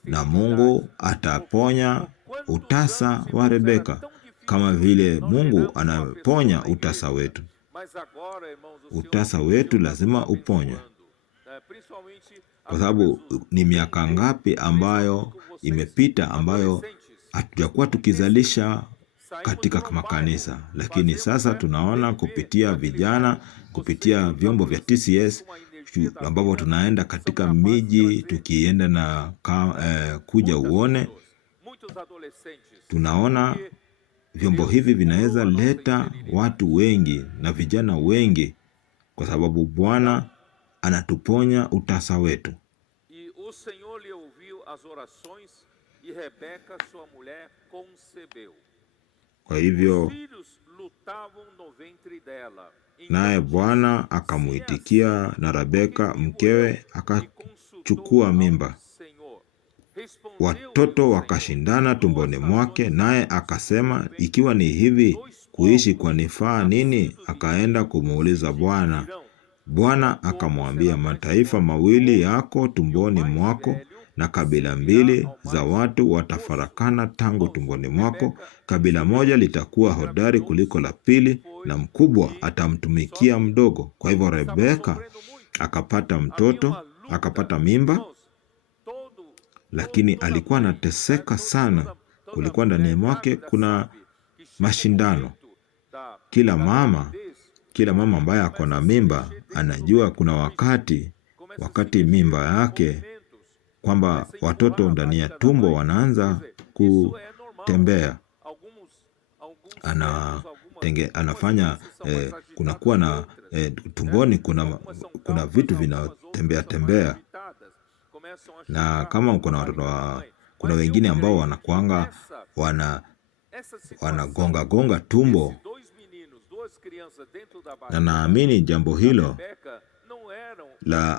na Mungu ataponya utasa wa Rebeka, kama vile Mungu anaponya utasa wetu. Utasa wetu lazima uponywe, kwa sababu ni miaka ngapi ambayo imepita ambayo hatujakuwa tukizalisha katika makanisa, lakini sasa tunaona kupitia vijana, kupitia vyombo vya TCS ambapo tunaenda katika miji, tukienda na kuja uone, tunaona vyombo hivi vinaweza leta watu wengi na vijana wengi, kwa sababu Bwana anatuponya utasa wetu. Kwa hivyo naye Bwana akamuitikia, na Rebeka mkewe akachukua mimba. Watoto wakashindana tumboni mwake, naye akasema, ikiwa ni hivi, kuishi kwanifaa nini? Akaenda kumuuliza Bwana. Bwana akamwambia, mataifa mawili yako tumboni mwako, na kabila mbili za watu watafarakana tangu tumboni mwako. Kabila moja litakuwa hodari kuliko la pili, na mkubwa atamtumikia mdogo. Kwa hivyo Rebeka akapata mimba, lakini alikuwa anateseka sana. Kulikuwa ndani mwake kuna mashindano. Kila mama ambaye ako na mimba anajua kuna wakati mimba yake, kwamba watoto ndani ya tumbo wanaanza kutembea. Anafanya kunakuwa na tumboni kuna vitu vinatembea, na kama kuna wengine ambao wanakuanga wanagonga tumbo, na naamini jambo hilo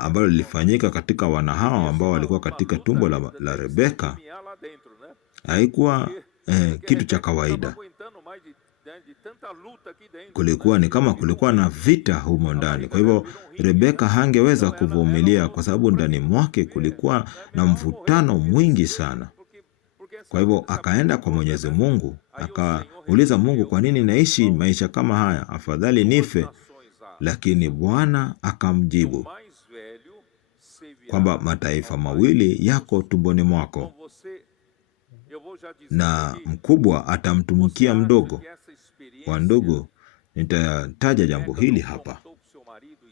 ambalo lilifanyika katika wana hao ambao walikuwa katika tumbo la Rebeka haikuwa kitu cha kawaida. Kulikuwa na vita humo ndani. Kwa hivyo Rebeka hangeweza kuvumilia, kwa sababu ndani mwake kulikuwa na mvutano mwingi sana. Kwa hivyo akaenda kwa Mwenyezi Mungu, akauliza Mungu, kwa nini naishi maisha kama haya? Afadhali nife. Lakini Bwana akamjibu kwamba mataifa mawili yako tumboni mwako, na mkubwa atamtumikia mdogo. wandugu, nitataja jambo hili hapa.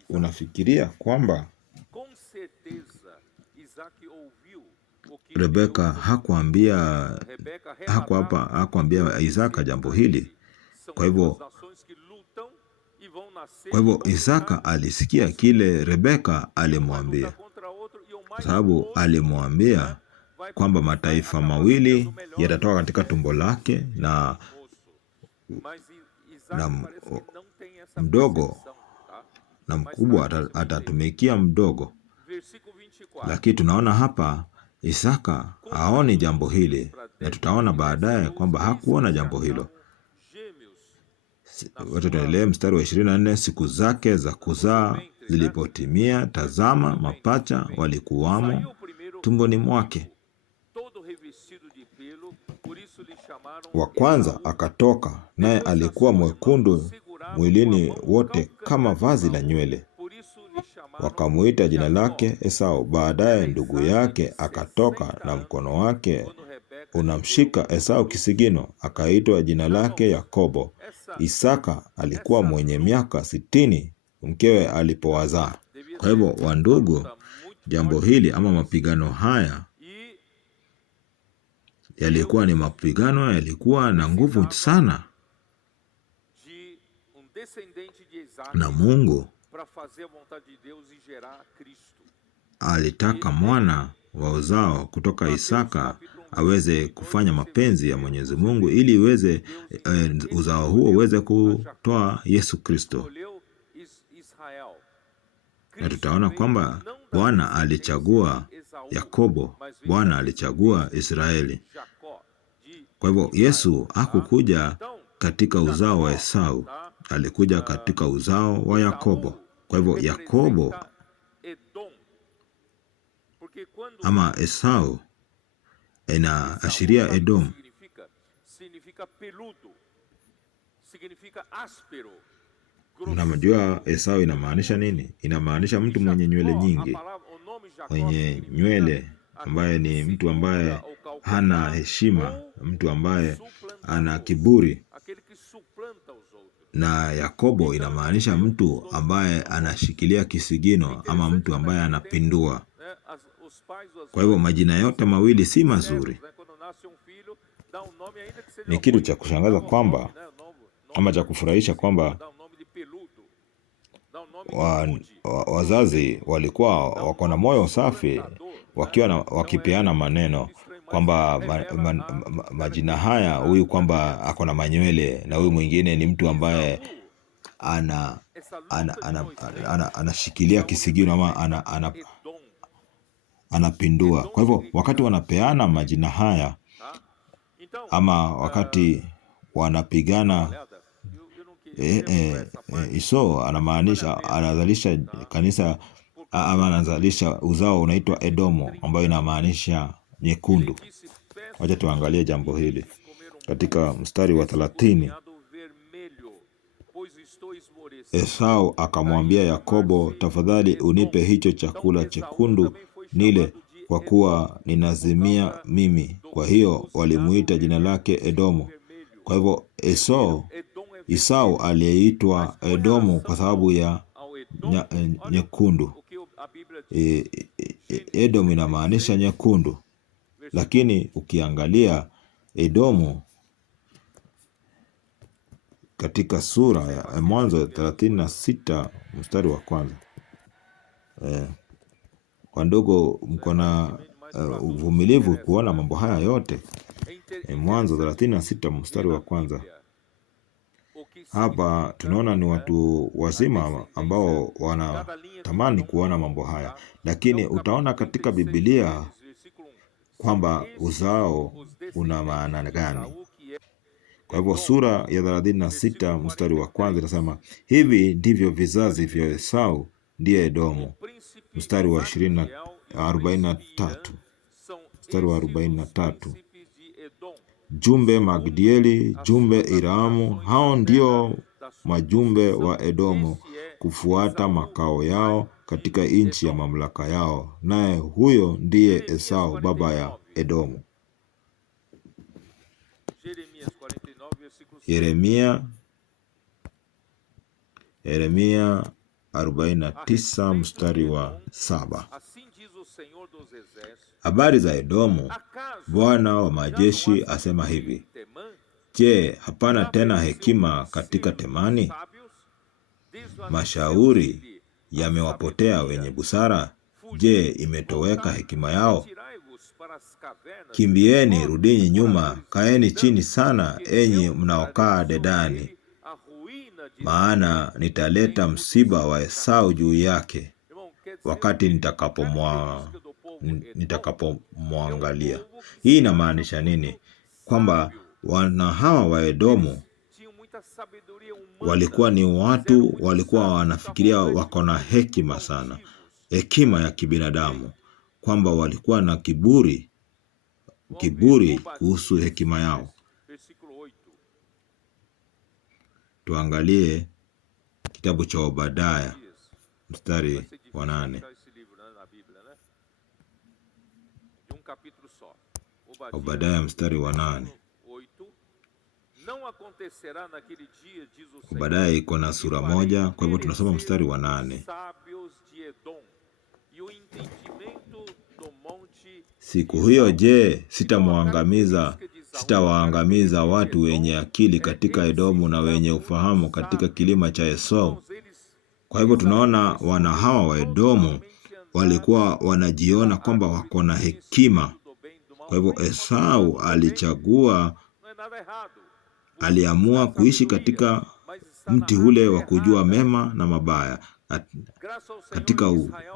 Unafikiria kwamba Rebeka hakuambia Isaka jambo hili? Kwa hivyo Isaka alisikia kile Rebeka alimwambia, kwa sababu alimwambia kwamba mataifa mawili yatatoka katika tumbo lake na mdogo na mkubwa atatumikia mdogo. Lakini tunaona hapa Isaka haoni jambo hili, na tutaona baadaye kwamba hakuona jambo hilo. Wacha tuendelee mstari wa 24. Siku zake za kuzaa zilipotimia, tazama, mapacha walikuwamo tumboni mwake. Wa kwanza akatoka, naye alikuwa mwekundu mwilini wote kama vazi la nywele. Wakamuita jina lake Esau. Baadaye ndugu yake akatoka, na mkono wake unamshika Esau kisigino, akaitwa jina lake Yakobo. Isaka alikuwa mwenye miaka 60 mkewe alipowazaa. Kwa hivyo, wandugu, jambo hili ama mapigano haya yalikuwa ni mapigano, yalikuwa na nguvu sana, na Mungu alitaka mwana wa uzao kutoka Isaka aweze kufanya mapenzi ya Mwenyezi Mungu, ili uzao huo uweze kutoa Yesu Kristo. Na tutaona kwamba Bwana alichagua Yakobo, Bwana alichagua Israeli. Kwa hivyo Yesu hakukuja katika uzao wa Esau, alikuja katika uzao wa Yakobo. Kwa hivyo Yakobo ama Esau inaashiria Edom. Mnamjua Esau inamaanisha nini? Inamaanisha mtu mwenye nywele nyingi, mwenye nywele, ambaye ni mtu ambaye hana heshima, mtu ambaye ana kiburi. Na Yakobo inamaanisha mtu ambaye anashikilia kisigino, ama mtu ambaye anapindua. Kwa hivyo majina yote mawili si mazuri. Ni kitu cha kushangaza kwamba, ama cha kufurahisha kwamba wazazi walikuwa wako na moyo safi, wakipeana maneno kwamba majina haya, huyu kwamba ako na manywele, na huyu mwingine ni mtu ambaye anashikilia kisigino ama anapindua. Kwa hivyo wakati wanapeana majina haya, ama wakati wanapigana, Esau anamaanisha anazalisha kanisa, ama anazalisha uzao unaitwa Edomu, ambayo inamaanisha nyekundu. Wacha tuangalie jambo hili katika mstari wa 30. Esau akamwambia Yakobo, tafadhali unipe hicho chakula chekundu nile, kwa kuwa ninazimia mimi. Kwa hiyo walimuita jina lake Edomu. Kwa hivyo Esau aliyeitwa Edomu kwa sababu ya nyekundu. Edomu inamaanisha nyekundu, lakini ukiangalia Edomu katika sura ya Mwanzo 36 mstari wa 1. Kwa ndugu, mko na uvumilivu kuona mambo haya yote. Mwanzo 36 mstari wa 1. Hapa tunaona ni watu wazima ambao wanatamani kuona mambo haya, lakini utaona katika Biblia kwamba uzao una maana gani. Kwa hivyo sura ya 36 mstari wa 1 inasema, hivi ndivyo vizazi vya Esau ndiye Edomu. Mstari wa 43, mstari wa 43, jumbe Magdieli, jumbe Iramu, hao ndio majumbe wa Edomu, kufuata makao yao katika nchi ya mamlaka yao, naye huyo ndiye Esau baba ya Edomu. Yeremia Yeremia 49 mstari wa 7. Habari za Edomu, Bwana wa majeshi asema hivi: Je, hapana tena hekima katika Temani? Mashauri yamewapotea wenye busara. Je, imetoweka hekima yao? Kimbieni, rudini nyuma, kaeni chini sana, enyi mnaokaa Dedani, maana nitaleta msiba wa Esau juu yake wakati nitakapomwangalia. Hii inamaanisha nini? Kwamba wana hawa wa Edomu walikuwa ni watu, walikuwa wanafikiria wako na hekima sana, hekima ya kibinadamu, kwamba walikuwa na kiburi kuhusu hekima yao. Tuangalie kitabu cha Obadaya mstari wa 8. Obadaya mstari wa 8. Obadaya iko na sura moja, kwa hivyo tunasoma mstari wa 8. Siku hiyo, je, sitawaangamiza watu wenye akili katika Edomu na wenye ufahamu katika kilima cha Esau? Kwa hivyo tunaona wana hawa wa Edomu walikuwa wanajiona kwamba wako na hekima. Kwa hivyo Esau aliamua kuishi katika mti ule wa kujua mema na mabaya, katika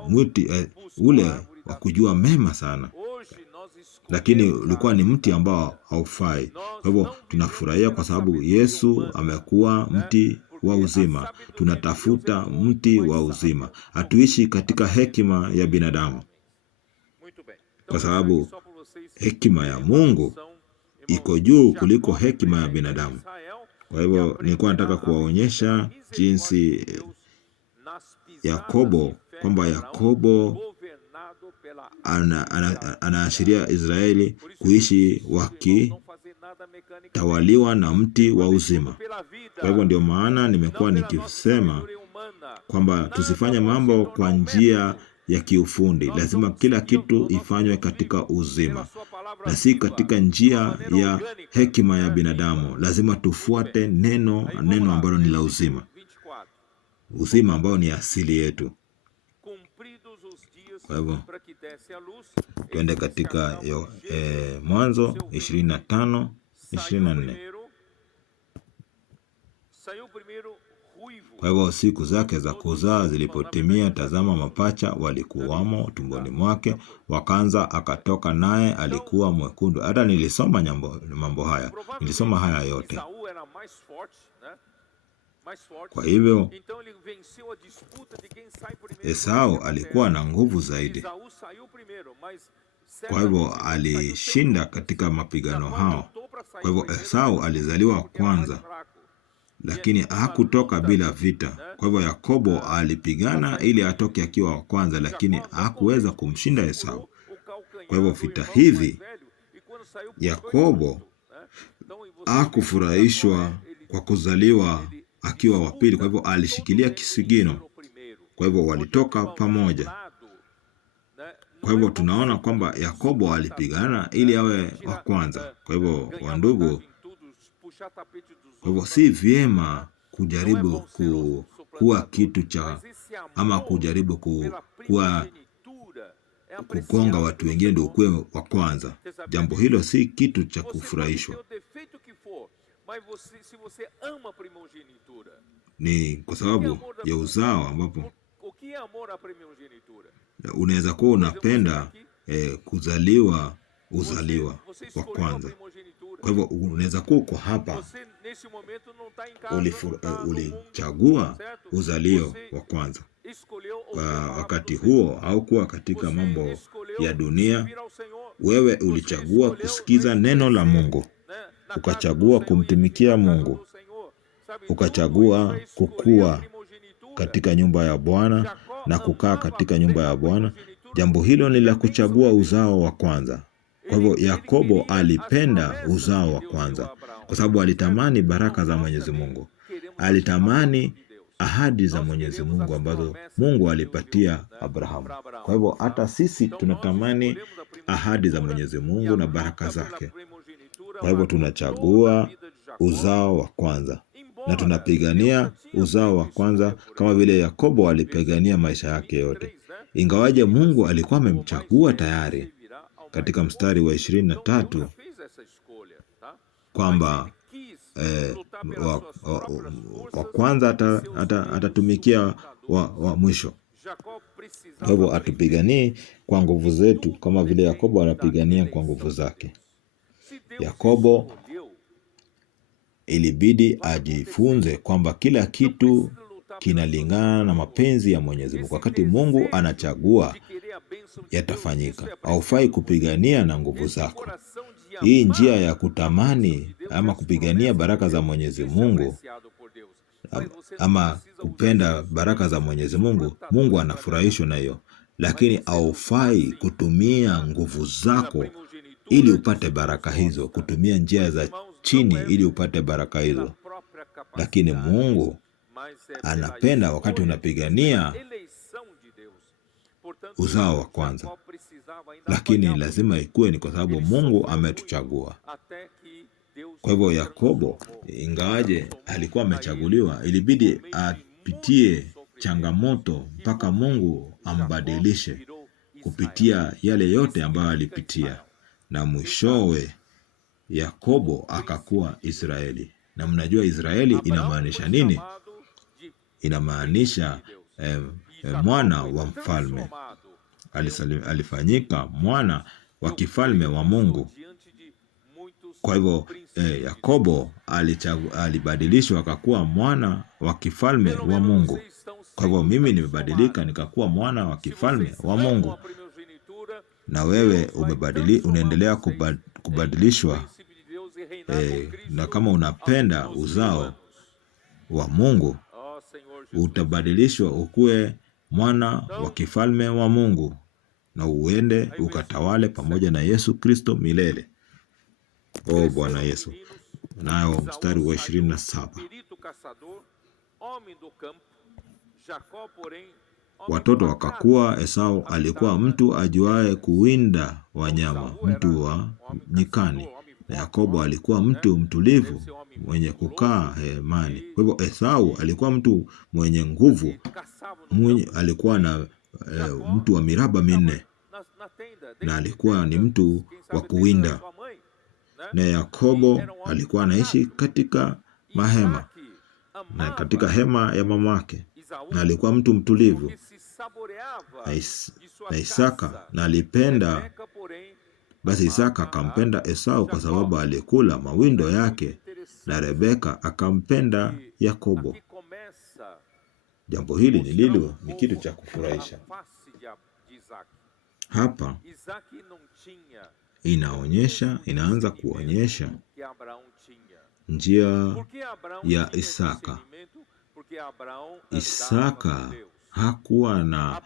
mti ule wa kujua mema sana, lakini ulikuwa ni mti ambao haufai. Kwa hivyo tunafurahia kwa sababu Yesu amekuwa mti wa uzima. Tunatafuta mti wa uzima. Hatuishi katika hekima ya binadamu, kwa sababu hekima ya Mungu iko juu kuliko hekima ya binadamu. Kwa hivyo nilikuwa nataka kuwaonyesha jinsi Yakobo, kwamba Yakobo anaashiria Israeli kuishi wakitawaliwa na mti wa uzima. Kwa hivyo ndio maana nimekuwa nikisema kwamba tusifanye mambo kwa njia ya kiufundi. Lazima kila kitu ifanywe katika uzima na si katika njia ya hekima ya binadamu. Lazima tufuate neno ambalo ni la uzima ambao ni asili yetu. Kwa hivyo tuende katika Mwanzo 25:24. Kwa hivyo siku zake za kuzaa zilipotimia, tazama, mapacha walikuwamo tumboni mwake, wakaanza akatoka, naye alikuwa mwekundu. Hata nilisoma mambo haya, nilisoma haya yote. Kwa hivyo Esau alikuwa na nguvu zaidi. Kwa hivyo alishinda katika mapigano hao. Kwa hivyo Esau alizaliwa kwanza, lakini hakutoka bila vita. Kwa hivyo Yakobo alipigana ili atoke akiwa wa kwanza, lakini hakuweza kumshinda Esau. Kwa hivyo vita hivi Yakobo hakufurahishwa kwa kuzaliwa akiwa wa pili. Kwa hivyo alishikilia kisigino. Kwa hivyo walitoka pamoja. Kwa hivyo tunaona kwamba Yakobo alipigana ili awe wa kwanza. Kwa hivyo wandugu, kwa hivyo si vyema kujaribu kuwa kitu cha, ama kujaribu kugonga watu wengine ndio ukuwe wa kwanza. Jambo hilo si kitu cha kufurahishwa. Ni kwa sababu ya uzao, ambapo unaweza kuwa unapenda uzaliwa wa kwanza. Kwa hivyo unaweza kuwa uko hapa ulichagua uzalio wa kwanza. Kwa wakati huo haukuwa katika mambo ya dunia. Wewe ulichagua kusikiza neno la Mungu, ukachagua kumtumikia Mungu, ukachagua kukua katika nyumba ya Bwana na kukaa katika nyumba ya Bwana. Jambo hilo ni la kuchagua uzao wa kwanza. Kwa hivyo Yakobo alipenda uzao wa kwanza kwa sababu alitamani baraka za Mwenyezi Mungu. Alitamani ahadi za Mwenyezi Mungu ambazo Mungu alipatia Abrahamu. Kwa hivyo hata sisi tunatamani ahadi za Mwenyezi Mungu na baraka zake. Kwa hivyo tunachagua uzao wa kwanza na tunapigania uzao wa kwanza kama vile Yakobo alipigania maisha yake yote. Ingawaje Mungu alikuwa amemchagua tayari katika mstari wa 23 kwamba wa kwanza atatumikia wa mwisho. Kwa hivyo atupiganie kwa nguvu zetu kama vile Yakobo anapigania kwa nguvu zake. Yakobo ilibidi ajifunze kwamba kila kitu kinalingana na mapenzi ya Mwenyezi Mungu. Wakati Mungu anachagua, yatafanyika. Haufai kupigania na nguvu zako. Hii njia ya kutamani ama kupigania baraka za Mwenyezi Mungu ama kupenda baraka za Mwenyezi Mungu, Mungu anafurahishwa na hiyo. Lakini haufai kutumia nguvu zako ili upate baraka hizo, kutumia njia za chini ili upate baraka hizo. Lakini Mungu anapenda wakati unapigania uzao wa kwanza. Lakini lazima ikuwe ni kwa sababu Mungu ametuchagua. Kwa hivyo Yakobo, ingawaje alikuwa amechaguliwa, ilibidi apitie changamoto mpaka Mungu ambadilishe kupitia yale yote ambayo alipitia, na mwishowe Yakobo akakuwa Israeli. Na mnajua Israeli inamaanisha nini? Inamaanisha mwana wa mfalme. Alifanyika mwana wa kifalme wa Mungu. Kwa hivyo Yakobo alibadilishwa akakuwa mwana wa kifalme wa Mungu. Kwa hivyo mimi nimebadilika nikakuwa mwana wa kifalme wa Mungu. Na wewe unaendelea kubadilishwa, na kama unapenda uzao wa Mungu, utabadilishwa ukuwe mwana wa kifalme wa Mungu, na uende ukatawale pamoja na Yesu Kristo milele. Bwana Yesu. Nayo mstari wa 27. Watoto wakakuwa. Esau alikuwa mtu ajuaye kuwinda wanyama, mtu wa nyikani, na Yakobo alikuwa mtu mtulivu mwenye kukaa hemani. Kwa hivyo Esau alikuwa mtu mwenye nguvu, alikuwa na mtu wa miraba minne, na alikuwa ni mtu wa kuwinda. Na Yakobo alikuwa anaishi katika mahema na katika hema ya mamake, na alikuwa mtu mtulivu. Na Isaka na alipenda, basi Isaka akampenda Esau kwa sababu alikula mawindo yake, na Rebeka akampenda Yakobo. Jambo hili ni kitu cha kufurahisha. Hapa inaanza kuonyesha njia ya Isaka. Isaka hakuwa na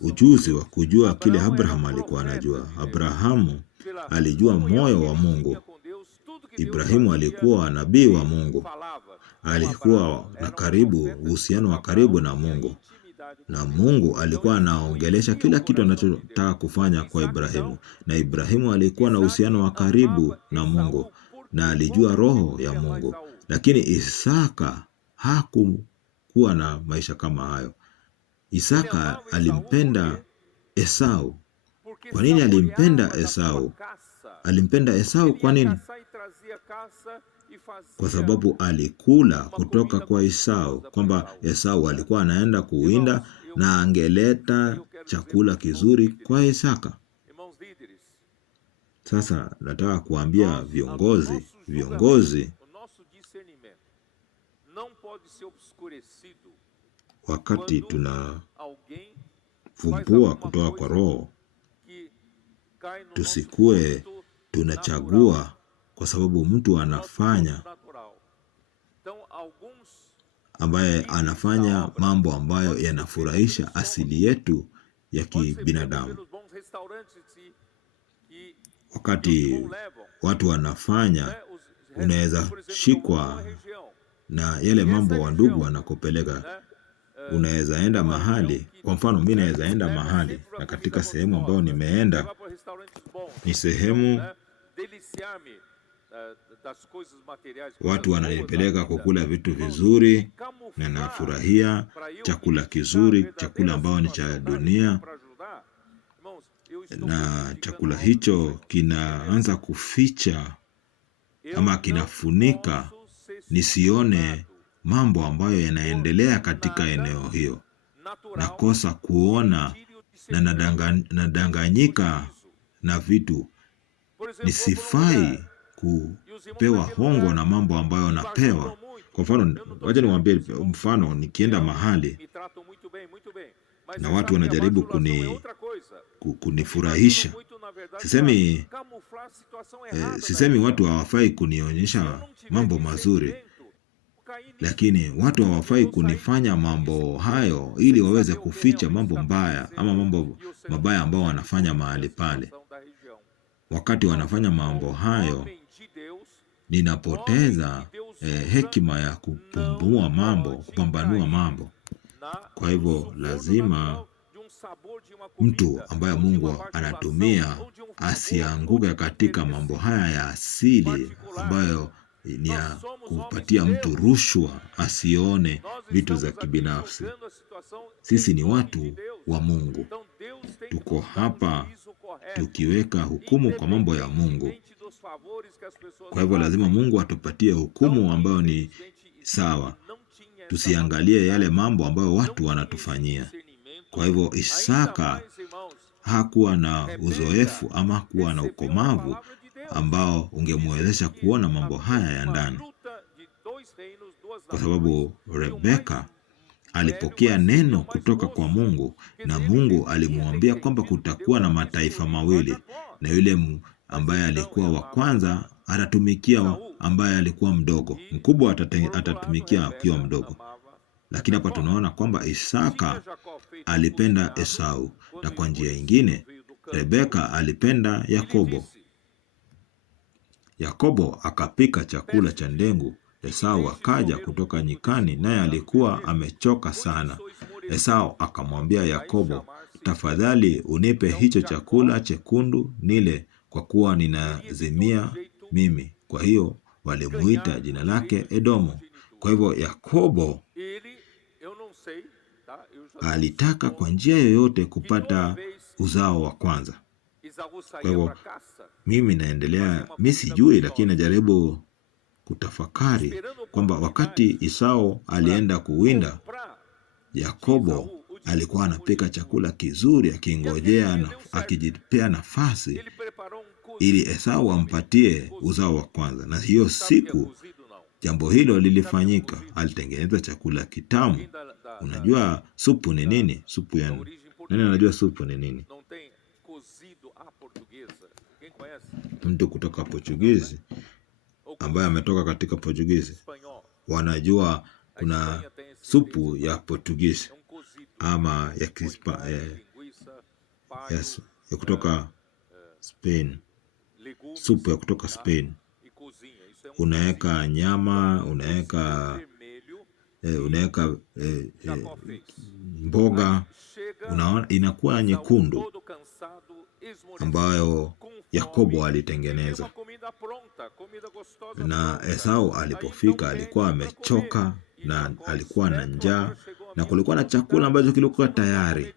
ujuzi wa kujua kile Abrahamu alikuwa anajua. Abrahamu alijua moyo wa Mungu. Ibrahimu alikuwa nabii wa Mungu. Alikuwa na uhusiano wa karibu na Mungu. Na Mungu alikuwa anaongelesha kila kitu anachotaka kufanya kwa Ibrahimu. Na Ibrahimu alikuwa na uhusiano wa karibu na Mungu na alijua roho ya Mungu. Lakini Isaka hakuwa na maisha kama hayo. Isaka alimpenda Esau. Kwa nini alimpenda Esau? Alimpenda Esau kwa nini? Kwa sababu alikula kutoka kwa Esau, kwamba Esau alikuwa anaenda kuwinda na angeleta chakula kizuri kwa Isaka. Sasa nataka kuambia viongozi, wakati tunavumbua kutoka kwa roho, tusikue tunachagua kwa sababu mtu ambaye anafanya mambo ambayo yanafurahisha asili yetu ya kibinadamu. Wakati watu wanafanya, unaweza shikwa na yale mambo wa ndugu wanakupeleka. Unaweza enda mahali, kwa mfano mimi naweza enda mahali, na katika sehemu ambayo nimeenda ni sehemu watu wananipeleka kukula vitu vizuri, na nafurahia chakula kizuri, chakula ambao ni cha dunia, na chakula hicho kinaanza kuficha ama kinafunika nisione mambo ambayo yanaendelea katika eneo hiyo. Nakosa kuona na nadanganyika na vitu. Nisifai kupewa hongo na mambo ambayo napewa. Kwa mfano, wacha niwaambie mfano, nikienda mahali na watu wanajaribu kunifurahisha. Sisemi watu hawafai kunionyesha mambo mazuri, lakini watu hawafai kunifanya mambo hayo ili waweze kuficha mambo mbaya ama mambo mabaya ambao wanafanya mahali pale. Wakati wanafanya mambo hayo, ninapoteza hekima ya kupambanua mambo. Kwa hivyo lazima mtu ambaye Mungu anatumia asianguke katika mambo haya ya asili ambayo ni ya kupatia mtu rushwa, asione vitu za kibinafsi. Sisi ni watu wa Mungu. Tuko hapa tukiweka hukumu kwa mambo ya Mungu. Kwa hivyo lazima Mungu atupatie hukumu ambayo ni sawa. Tusiangalie yale mambo ambayo watu wanatufanyia. Kwa hivyo Isaka hakuwa na uzoefu ama hakuwa na ukomavu ambao ungemwezesha kuona mambo haya ya ndani. Kwa sababu Rebeka alipokea neno kutoka kwa Mungu, na Mungu alimwambia kwamba kutakuwa na mataifa mawili, na yule ambaye alikuwa wa kwanza atatumikia ambaye alikuwa mdogo. Mkubwa atatumikia akiwa mdogo. Lakini hapa tunaona kwamba Isaka alipenda Esau, na kwa njia nyingine Rebeka alipenda Yakobo. Yakobo akapika chakula cha ndengu. Esau akaja kutoka nyikani, naye alikuwa amechoka sana. Esau akamwambia Yakobo, tafadhali unipe hicho chakula chekundu nile, kwa kuwa ninazimia mimi. Kwa hiyo walimuita jina lake Edomu. Kwa hivyo Yakobo alitaka kwa njia yoyote kupata uzao wa kwanza. Kwa hivyo mimi sijui, lakini najaribu kutafakari kwamba wakati Esau alienda kuwinda, Yakobo alikuwa anapika chakula kizuri, akingojea na akijipea nafasi ili Esau ampatie uzao wa kwanza. Na hiyo siku jambo hilo lilifanyika. Alitengeneza chakula kitamu. Unajua supu ni nini? Supu ya nani anajua supu ni nini? Mtu kutoka Portugizi ambaye ametoka katika Portugizi wanajua kuna supu ya Portugizi ama ya kutoka Spain. Supu ya kutoka Spain. Unaweka nyama, unaweka mboga, unaona inakuwa nyekundu, ambayo Yakobo alitengeneza. Na Esau alipofika alikuwa amechoka na alikuwa na njaa, na kulikuwa na chakula ambacho kilikuwa tayari,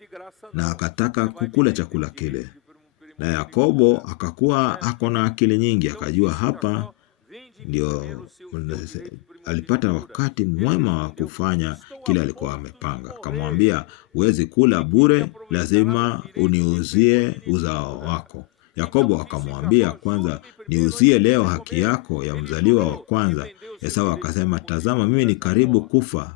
na akataka kukula chakula kile. Na Yakobo akakuwa ako na akili nyingi, akajua hapa ndio alipata wakati mwema wa kufanya kile alikuwa amepanga. Akamwambia, huwezi kula bure, lazima uniuzie uzao wako. Yakobo akamwambia, kwanza niuzie leo haki yako ya mzaliwa wa kwanza. Esau akasema, tazama mimi ni karibu kufa,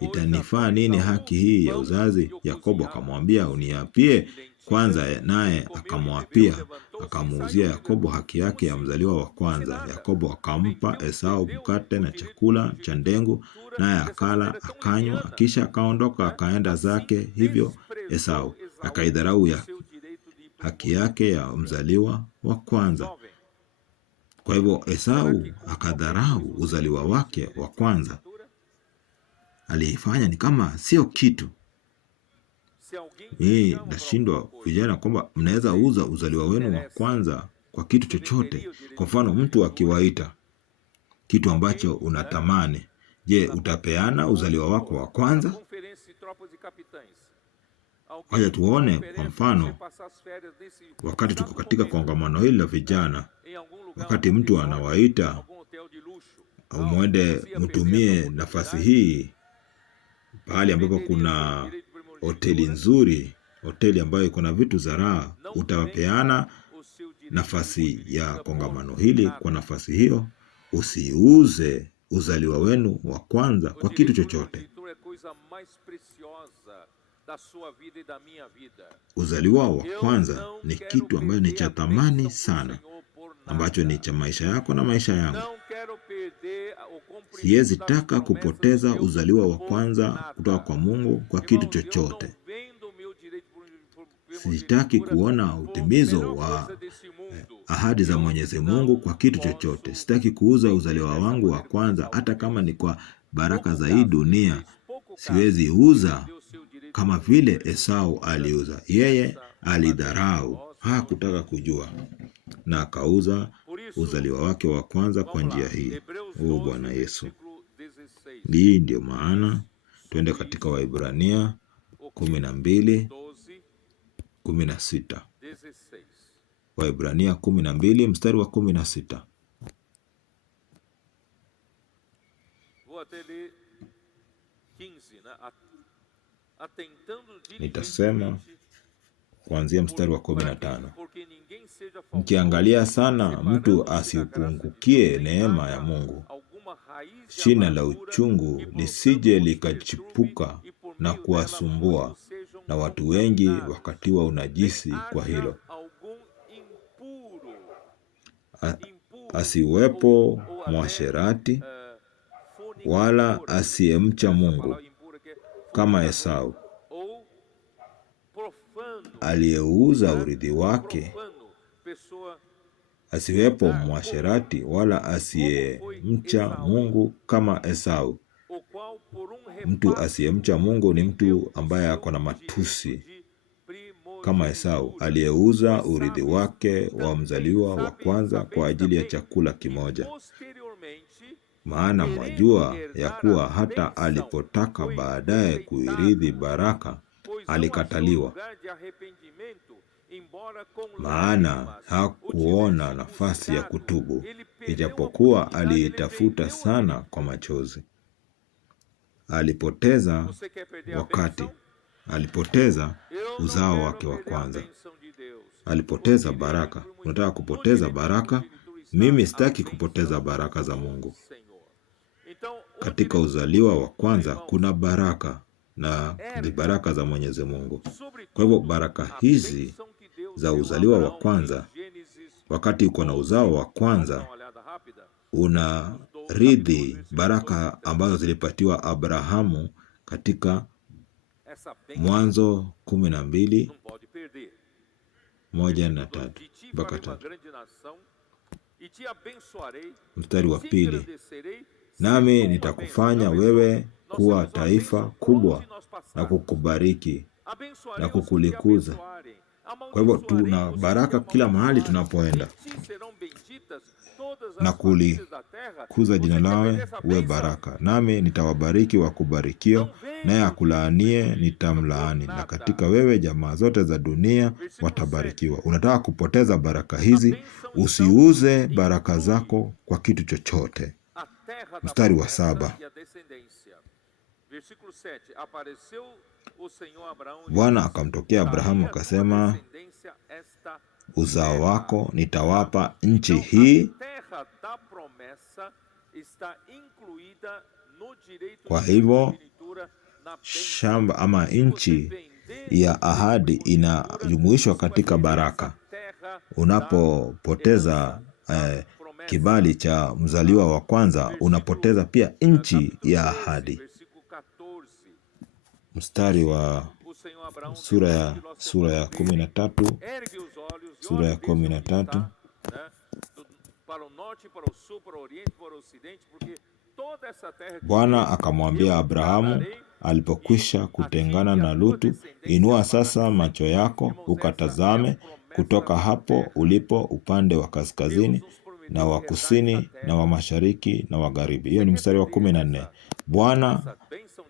itanifaa nini haki hii ya uzazi? Yakobo akamwambia, uniapie kwanza. Naye akamwapia, akamuuzia Yakobo haki yake ya mzaliwa wa kwanza. Yakobo akampa Esau mkate na chakula cha ndengu, naye akala akanywa, kisha akaondoka akaenda zake. Hivyo Esau akaidharau ya haki yake ya mzaliwa wa kwanza. Kwa hivyo Esau akadharau uzaliwa wake wa kwanza. aliifanya ni kama sio kitu. Nashindwa vijana kwamba mnaweza uza uzaliwa wenu wa kwanza kwa kitu chochote. Kwa mfano, mtu akiwaita kitu ambacho unatamani, je, utapeana uzaliwa wako wa kwanza? Wacha tuone kwa mfano, wakati tuko katika kongamano hili la vijana, wakati mtu anawaita mwende mtumie nafasi hii pahali ambapo kuna hoteli nzuri, hoteli ambayo iko na vitu za raha, utawapeana nafasi ya kongamano hili. Kwa nafasi hiyo, usiuze uzaliwa wenu wa kwanza kwa kitu chochote. Uzaliwa wa kwanza ni kitu ambayo ni cha thamani sana, ambacho ni cha maisha yako na maisha yangu. Siwezi taka kupoteza uzaliwa wa kwanza kutoka kwa Mungu kwa kitu chochote. Sitaki kuona utimizo wa ahadi za Mwenyezi Mungu kwa kitu chochote. Sitaki kuuza uzaliwa wangu wa kwanza, hata kama ni kwa baraka za hii dunia. Siwezi uza kama vile Esau aliuza. Yeye alidharau, hakutaka kujua, na akauza uzaliwa wake wa kwanza kwa njia hii. Bwana Yesu. Hii ndio maana tuende katika Waebrania 12:16. Waebrania 12 mstari wa 16. Nitasema kuanzia mstari wa 15. Mkiangalia sana mtu asiupungukie neema ya Mungu, shina la uchungu lisije likachipuka na kuwasumbua, na watu wengi wakatiwa unajisi kwa hilo. Asiwepo mwasherati wala asiyemcha Mungu kama Esau, aliyeuza urithi wake. Asiwepo mwasherati wala asiyemcha Mungu kama Esau. Mtu asiyemcha Mungu ni mtu ambaye ako na matusi kama Esau, aliyeuza urithi wake wa mzaliwa wa kwanza kwa ajili ya chakula kimoja. Maana mwajua ya kuwa hata alipotaka baadaye kuirithi baraka, alikataliwa, maana hakuona nafasi ya kutubu, ijapokuwa aliitafuta sana kwa machozi. Alipoteza wakati, alipoteza uzao wake wa kwanza, alipoteza baraka. Unataka kupoteza baraka? Mimi sitaki kupoteza baraka za Mungu. Katika uzaliwa wa kwanza kuna baraka, na ni baraka za Mwenyezi Mungu. Kwa hivyo baraka hizi za uzaliwa wa kwanza, wakati uko na uzao wa kwanza, unarithi baraka ambazo zilipatiwa Abrahamu katika Mwanzo 12:1-3. Mstari wa 2. Nami nitakufanya wewe kuwa taifa kubwa na kukubariki na kukulikuza. Kwa hivyo tuna baraka kila mahali tunapoenda, na kulikuza jina lawe uwe baraka. Nami nitawabariki wakubarikio, naye akulaanie nitamlaani, na katika wewe jamaa zote za dunia watabarikiwa. Unataka kupoteza baraka hizi? Usiuze baraka zako kwa kitu chochote. Mstari wa 7. Bwana akamtokea Abrahamu akasema, uzao wako nitawapa nchi hii. Kwa hivyo shamba ama nchi ya ahadi inajumuishwa katika baraka. Unapopoteza kibali cha mzaliwa wa kwanza, unapoteza pia nchi ya ahadi. Mstari wa sura ya 13, sura ya 13. Bwana akamwambia Abrahamu alipokwisha kutengana na Lutu, inua sasa macho yako ukatazame kutoka hapo ulipo upande wa kaskazini na wa kusini na wa mashariki na wa magharibi. Hiyo ni mstari wa 14. Bwana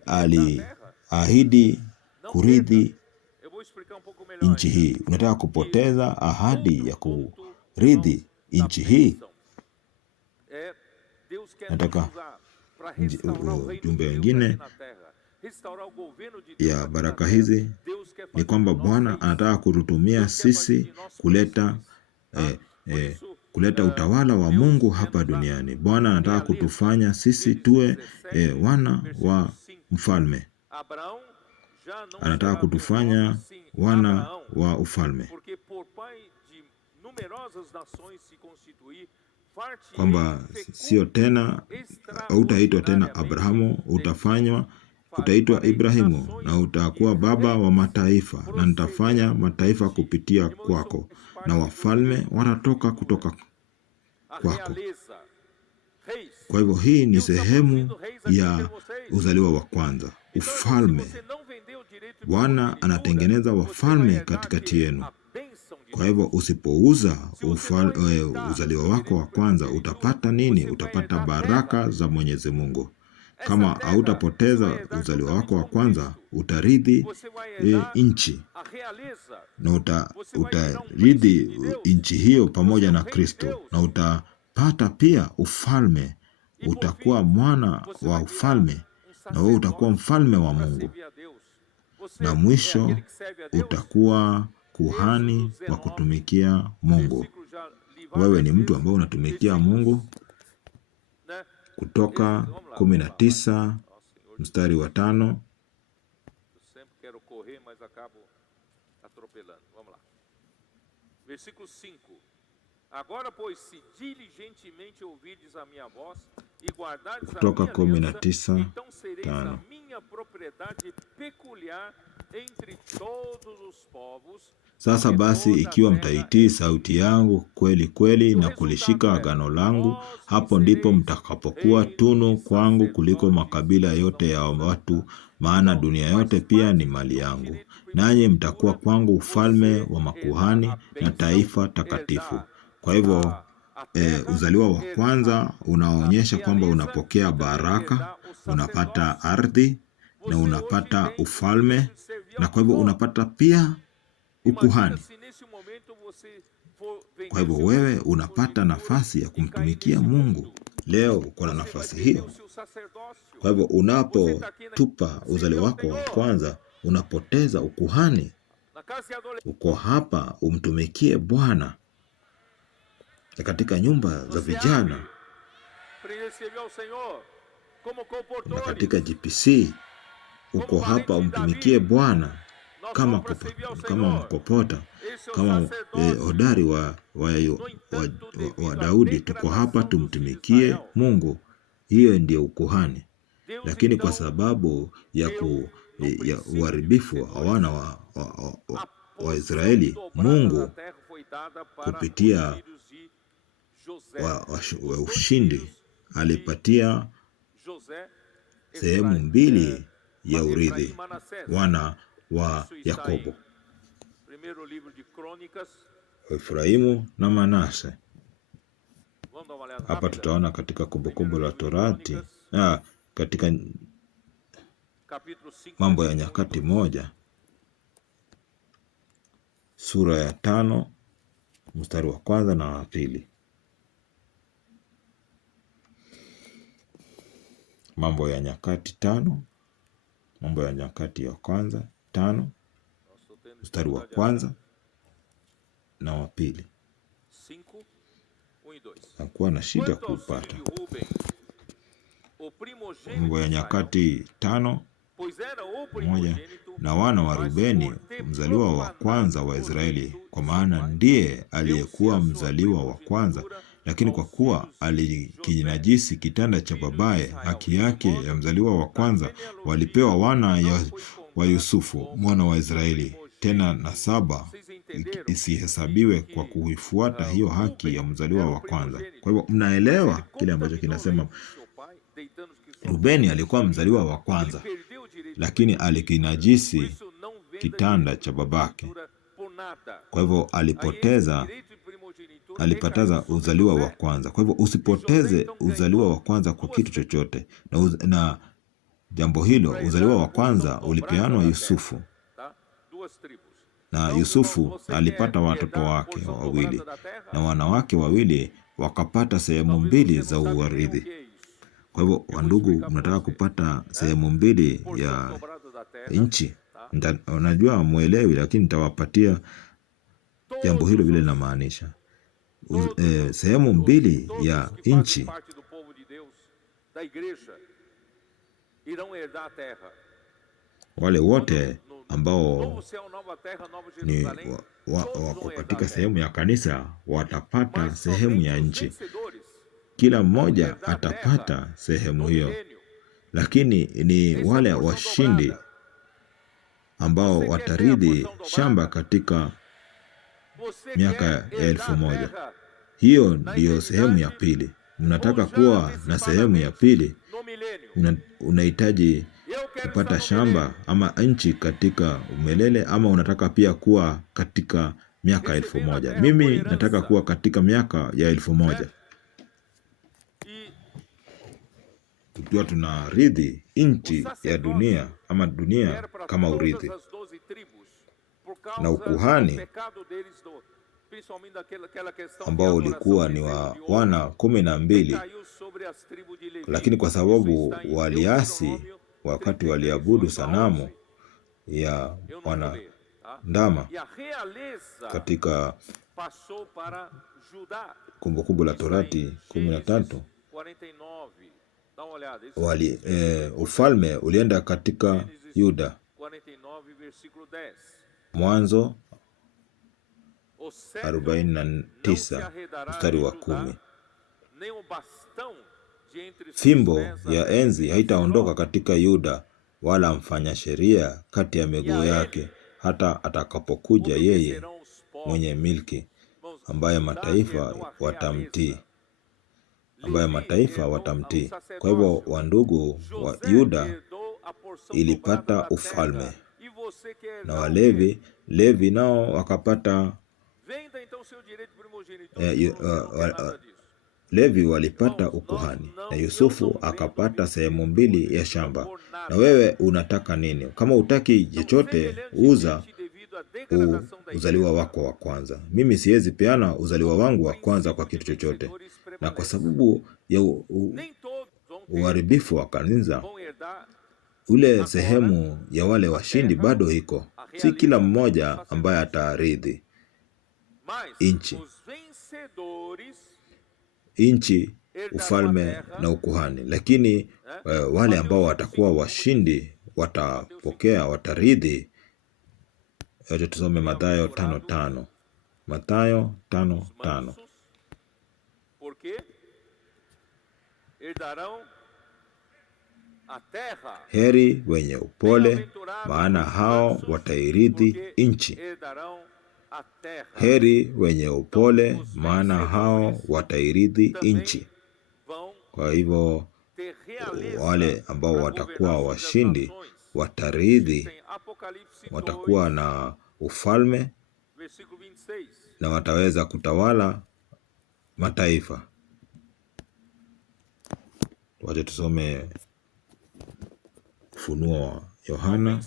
aliahidi kurithi nchi hii. Unataka kupoteza ahadi ya kurithi nchi hii? Nataka jumbe wengine ya baraka hizi ni kwamba Bwana anataka kututumia sisi kuleta utawala wa Mungu hapa duniani. Bwana anataka kutufanya sisi tuwe wana wa mfalme. Anataka kutufanya wana wa ufalme, kwamba sio tena, utaitwa tena Abrahamu, utaitwa Ibrahimu, na utakuwa baba wa mataifa, na nitafanya mataifa kupitia kwako, na wafalme watatoka kutoka kwako. Kwa hivyo hii ni sehemu ya uzaliwa wa kwanza, ufalme. Bwana anatengeneza wafalme katikati yenu. Kwa hivyo usipouza uzaliwa wako wa kwanza, utapata nini? Utapata baraka za Mwenyezi Mungu. Kama hautapoteza uzaliwa wako wa kwanza, utarithi nchi, na utarithi nchi hiyo pamoja na Kristo, na utapata pia ufalme. Utakuwa mwana wa ufalme, na wewe utakuwa mfalme wa Mungu, na mwisho utakuwa kuhani wa kutumikia Mungu. Wewe ni mtu ambaye unatumikia Mungu. Kutoka 19 mstari wa 5. Versículo 5. Agora, pois, se diligentemente ouvirdes a minha voz e guardardes a minha aliança, então sereis a minha propriedade peculiar entre todos os povos. Sasa basi, ikiwa mtaitii sauti yangu kweli kweli na kulishika agano langu, hapo ndipo mtakapokuwa tunu kwangu kuliko makabila yote ya watu, maana dunia yote pia ni mali yangu. Nanyi mtakuwa kwangu ufalme wa makuhani na taifa takatifu. Kwa hivyo uzaliwa wa kwanza unaonyesha kwamba unapokea baraka, unapata ardhi na unapata ufalme, na kwa hivyo unapata pia ukuhani. Kwa hivyo wewe unapata nafasi ya kumtumikia Mungu. Leo uko na nafasi hiyo. Kwa hivyo unapotupa uzaliwa wako wa kwanza, unapoteza ukuhani. Uko hapa umtumikie Bwana. Katika nyumba za vijana na katika GPC, uko hapa umtumikie Bwana kama mkopota, kama hodari wa Daudi. Tuko hapa tumtumikie Mungu. Hiyo ndio ukuhani. Lakini kwa sababu ya uharibifu wa wana wa Israeli, Mungu kupitia wa ushindi alipatia sehemu mbili ya urithi wana wa Yakobo, Efraimu na Manase. Hapa tutaona katika Kumbukumbu la Torati, katika Mambo ya Nyakati 1 sura ya 5 mstari wa 1 na wa 2. Mambo ya Nyakati 5, Mambo ya Nyakati ya kwanza 5 mstari wa 1 na wa 2. Nakuwa na shida kupata. Mambo ya Nyakati 5:1. Na wana wa Rubeni, mzaliwa wa kwanza wa Israeli, kwa maana ndiye aliyekuwa mzaliwa wa kwanza, lakini kwa kuwa alikinajisi kitanda cha babaye, haki yake ya mzaliwa wa kwanza walipewa wana wa Yusufu mwana wa Israeli. Tena nasaba isihesabiwe kwa kuifuata hiyo haki ya mzaliwa wa kwanza. Kwa hivyo mnaelewa kile ambacho kinasema Rubeni alikuwa mzaliwa wa kwanza, lakini alikinajisi kitanda cha babake. Kwa hivyo alipoteza uzaliwa wa kwanza. Kwa hivyo usipoteze uzaliwa wa kwanza kwa kitu chochote. Na jambo hilo, uzaliwa wa kwanza ulipeanwa Yusufu. Na Yusufu alipata watoto wake wawili, na wanawake wawili wakapata sehemu mbili za urithi. Kwa hivyo, wandugu, mnataka kupata sehemu mbili ya nchi. Unajua muelewi, lakini nitawapatia jambo hilo vile linamaanisha. Sehemu mbili ya nchi wale wote ambao ni wako katika sehemu ya kanisa watapata sehemu ya nchi. Kila mmoja atapata sehemu hiyo, lakini ni wale washindi ambao watarithi shamba katika miaka ya 1000. Hiyo ndiyo sehemu ya pili. Mnataka kuwa na sehemu ya pili, unahitaji kupata shamba ama nchi katika umelele, ama unataka pia kuwa katika miaka 1000. Mimi nataka kuwa katika miaka ya 1000. Tukiwa tunarithi nchi ya dunia ama dunia kama urithi. Na ukuhani ambao ulikuwa ni wa wana 12, lakini kwa sababu waliasi wakati waliabudu sanamu ya wana ndama katika Kumbukumbu la Torati 13, ufalme ulienda katika Yuda. Mwanzo 49 mstari wa 10. Fimbo ya enzi haitaondoka katika Yuda, wala mfanya sheria kati ya miguu yake, hata atakapokuja yeye mwenye milki, ambaye mataifa watamtii. Kwa hivyo, wandugu wa Yuda ilipata ufalme, na Levi nao wakapata Levi walipata ukuhani, na Yusufu akapata sehemu mbili ya shamba. Na wewe unataka nini? Kama utaki chochote, uza uzaliwa wako wa kwanza. Mimi siwezi peana uzaliwa wangu wa kwanza kwa kitu chochote, na kwa sababu ya uharibifu wa kanisa, ule sehemu ya wale washindi bado iko. Si kila mmoja ambaye atarithi nchi, ufalme na ukuhani, lakini wale ambao watakuwa washindi watapokea, watarithi. Tusome Mathayo 5:5. Mathayo 5:5. Heri wenye upole, maana hao watairithi nchi. Heri wenye upole, maana hao watairithi nchi. Kwa hivyo wale ambao watakuwa washindi watarithi, watakuwa na ufalme na wataweza kutawala mataifa. Wacha tusome Ufunuo wa Yohana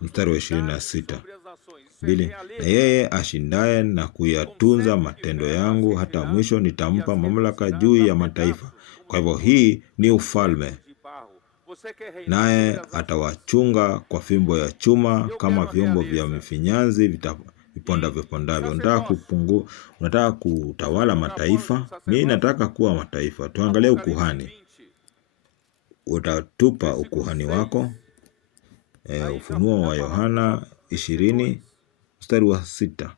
mstari wa 26. Na yeye ashindaye na kuyatunza matendo yangu hata mwisho, nitampa mamlaka juu ya mataifa. Kwa hivyo hii ni ufalme, naye atawachunga kwa fimbo ya chuma, kama vyombo vya mfinyanzi vipondavyo. Unataka kutawala mataifa? Mimi nataka kuwa mataifa. Tuangalie ukuhani. Utatupa ukuhani wako. Ufunuo wa Yohana 20 mstari wa 6.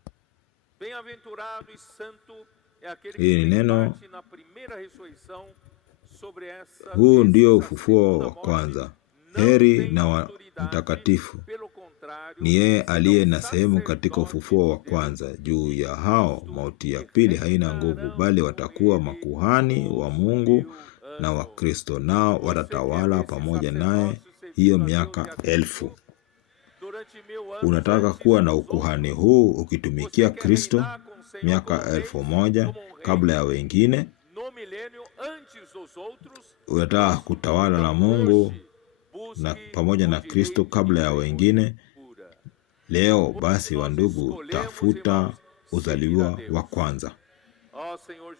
Hii ni neno. Huu ndio ufufuo wa kwanza. Heri na mtakatifu ni yeye aliye na sehemu katika ufufuo wa kwanza. Juu ya hao mauti ya pili haina nguvu, bali watakuwa makuhani wa Mungu na wa Kristo, nao watatawala pamoja naye hiyo miaka 1000. Unataka kuwa na ukuhani huu ukitumikia Kristo miaka 1000 kabla ya wengine? Unataka kutawala na Mungu na pamoja na Kristo kabla ya wengine? Leo basi, wandugu, tafuta uzaliwa wa kwanza.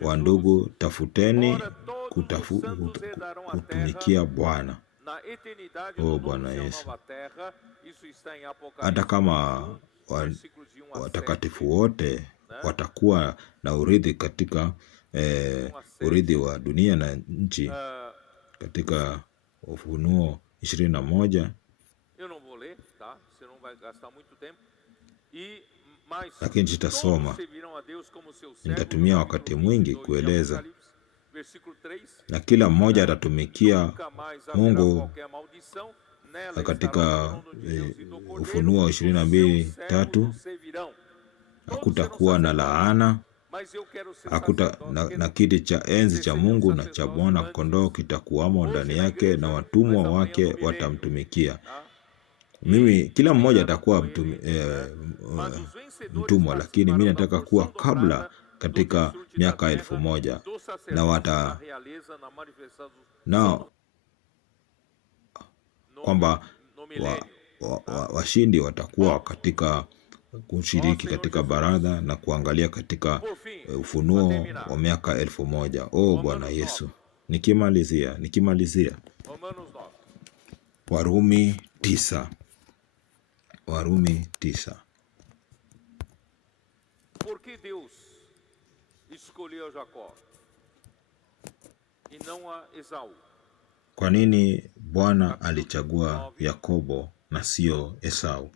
Wandugu, tafuteni kutumikia Bwana. Bwana Yesu. Hata kama watakatifu wote watakuwa na urithi katika urithi wa dunia na nchi, katika Ufunuo 21, lakini sitasoma, nitatumia wakati mwingi kueleza, na kila mmoja atatumikia Mungu. Katika Ufunuo 22:3 hakutakuwa na laana, na kiti cha enzi cha Mungu na cha Mwana Kondoo kitakuwamo ndani yake, na watumwa wake watamtumikia. Kila mmoja atakuwa mtumwa, lakini mimi nataka kuwa kabla, katika miaka 1000, na kwamba washindi watakuwa katika kushiriki katika baraza na kuangalia katika ufunuo wa miaka 1000. Bwana Yesu. Nikimalizia Warumi 9. Warumi 9. Por que Deus escolheu Jacó e não a Esau? Kwa nini Bwana alichagua Yakobo na sio Esau?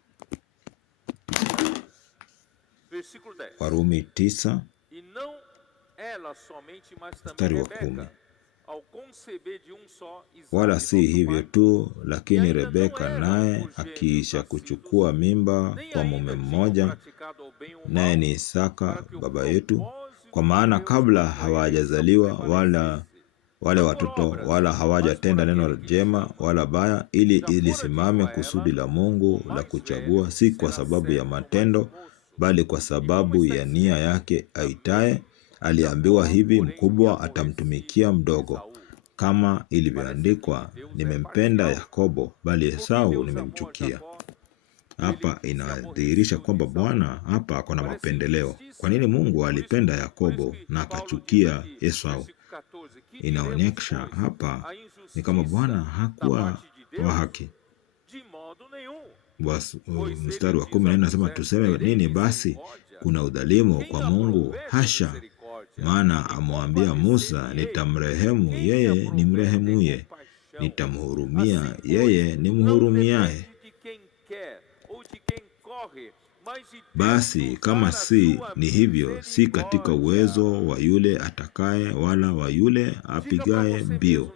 Warumi 9 mstari wa 10. Wala si hivyo tu, lakini Rebeka naye akiisha kuchukua mimba kwa mume mmoja, naye ni Isaka baba yetu, kwa maana kabla hawajazaliwa wale watoto, wala hawajatenda neno jema wala baya, ili ilisimame kusudi la Mungu la kuchagua, si kwa sababu ya matendo, bali kwa sababu ya nia yake aitaye. Aliambiwa hivi, mkubwa atamtumikia mdogo, kama ilivyoandikwa, nimempenda Yakobo, bali Esau nimemchukia. Hapa inadhihirisha kwamba Bwana hapa ako na mapendeleo. Kwa nini Mungu alipenda Yakobo na akachukia Esau? Inaonyesha hapa ni kama Bwana hakuwa wa haki. Mstari wa 10 nasema, tuseme nini basi? Kuna udhalimu kwa Mungu? Hasha! Maana amwambia Musa, nitamrehemu yeye nimrehemuye, nitamhurumia yeye nimhurumiaye. Basi kama ni hivyo, si katika uwezo wa yule atakaye wala wa yule apigaye mbio,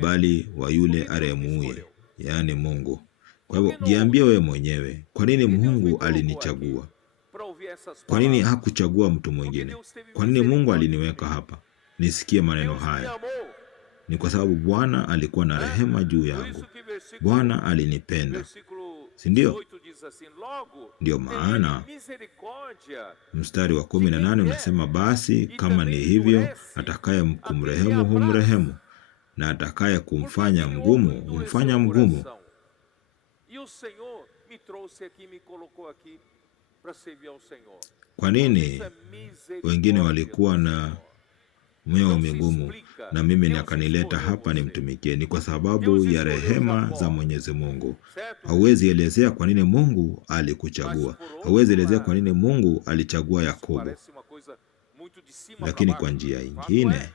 bali wa yule arehemuye, yaani Mungu. Kwa hivyo jiambie wewe mwenyewe, kwa nini Mungu alinichagua? Kwa nini hakuchagua mtu mwingine? Kwa nini Mungu aliniweka hapa nisikie maneno haya? Ni kwa sababu Bwana alikuwa na rehema juu yangu. Bwana alinipenda, si ndio? Ndio maana mstari wa 18 unasema, basi kama ni hivyo, atakaye kumrehemu humrehemu, na atakaye kumfanya mgumu humfanya mgumu. Kwa nini wengine walikuwa na mioyo migumu na mimi nakanileta hapa nimtumikie? Ni kwa sababu ya rehema za Mwenyezi Mungu. Hauwezi elezea kwa nini Mungu alikuchagua. Hauwezi elezea kwa nini Mungu alichagua Yakobo. Lakini kwa njia nyingine,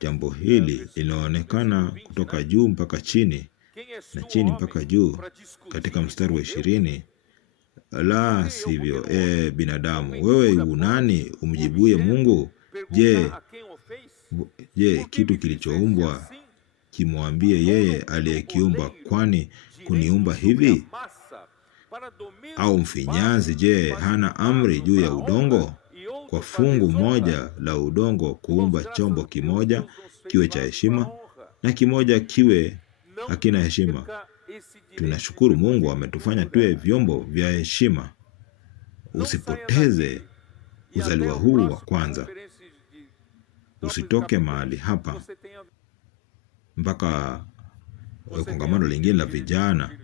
jambo hili linaonekana kutoka juu mpaka chini na chini mpaka juu katika mstari wa 20. La sivyo, binadamu, wewe unani umjibuye Mungu? Je, kitu kilichoumbwa kimwambie yeye aliyekiumba? Kwani kuniumba hivi? Au mfinyanzi, je, hana amri juu ya udongo? Kwa fungu moja la udongo kuumba chombo kimoja kiwe cha heshima na kimoja kiwe hakina heshima. Tunashukuru Mungu ametufanya tuwe vyombo vya heshima. Usipoteze uzaliwa huu wa kwanza. Usitoke mahali hapa mpaka kongamano lingine la vijana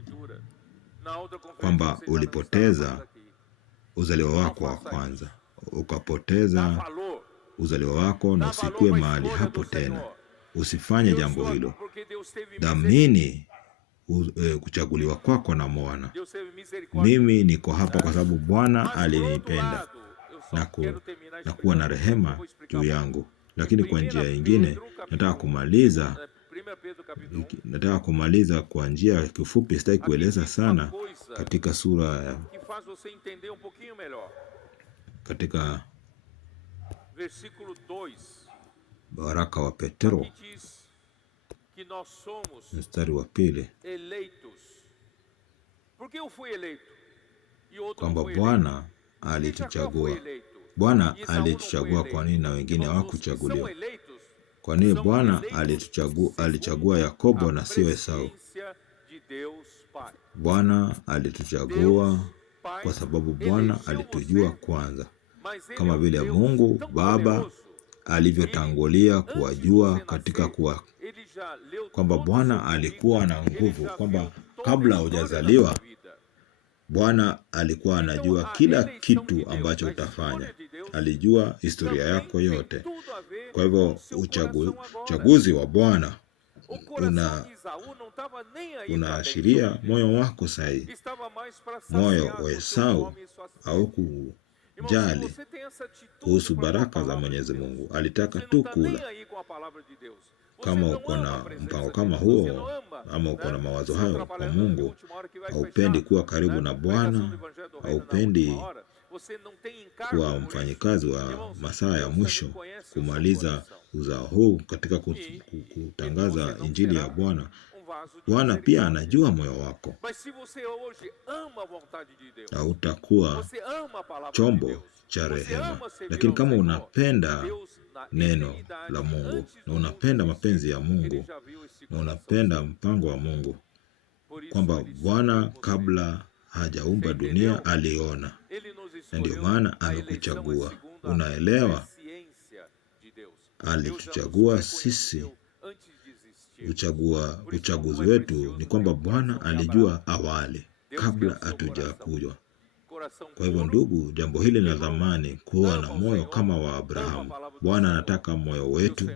kwamba ulipoteza uzaliwa wako wa kwanza, ukapoteza uzaliwa wako, na usikue mahali hapo tena. Usifanye jambo hilo. Dhamini kuchaguliwa kwako na Bwana. Mimi niko hapa kwa sababu Bwana alinipenda na kuwa na rehema juu yangu. Lakini kwa njia nyingine nataka kumaliza kwa njia kifupi. Sitaki kueleza sana katika sura ya katika waraka wa Petro mstari wa 2 kwamba Bwana alituchagua. Bwana alituchagua. Kwa nini na wengine hawakuchaguliwa? Kwa nini Bwana alichagua Yakobo na sio Esau? Bwana alituchagua kwa sababu Bwana alitujua kwanza, kama vile Mungu Baba alivyotangulia kuwajua katika kwamba Bwana alikuwa na nguvu, kwamba kabla hujazaliwa Bwana alikuwa anajua kila kitu ambacho utafanya. Alijua historia yako yote. Kwa hivyo uchaguzi wa Bwana unaashiria moyo wako sahihi. Moyo wa Esau haukujali kuhusu baraka za Mwenyezi Mungu. Alitaka tu kula. Kama uko na mpango kama huo, ama uko na mawazo hayo kwa Mungu, haupendi kuwa karibu na Bwana, haupendi kuwa mfanyikazi wa masaa ya mwisho, kumaliza uzao huu katika kutangaza injili ya Bwana, Bwana pia anajua moyo wako. Hautakuwa chombo cha rehema. Lakini kama unapenda neno la Mungu na unapenda mapenzi ya Mungu na unapenda mpango wa Mungu, kwamba Bwana kabla hajaumba dunia aliona, na ndio maana amekuchagua. Unaelewa? Alituchagua sisi. Uchaguzi wetu ni kwamba Bwana alijua awali kabla hatujakujwa. Kwa hivyo ndugu, jambo hili la dhamani, kuwa na moyo kama wa Abrahamu. Bwana anataka moyo wetu.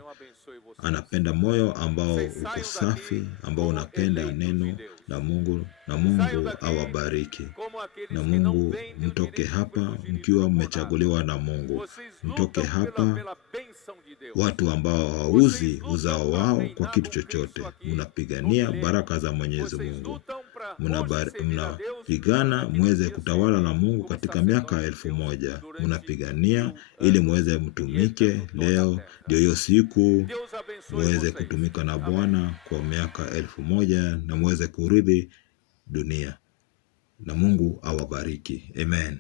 Anapenda moyo ambao uko safi, ambao unapenda neno la Mungu, na Mungu awabariki. Na Mungu, mtoke hapa mkiwa mmechaguliwa na Mungu. Mtoke hapa watu ambao hawauzi uzao wao kwa kitu chochote. Mnapigania baraka za Mwenyezi Mungu. Mnapigana muweze kutawala na Mungu katika miaka 1000. Mnapigania ili muweze mtumike. Leo ndio hiyo siku muweze kutumika na Bwana kwa miaka 1000 na muweze kurithi dunia. Na Mungu awabariki. Amen.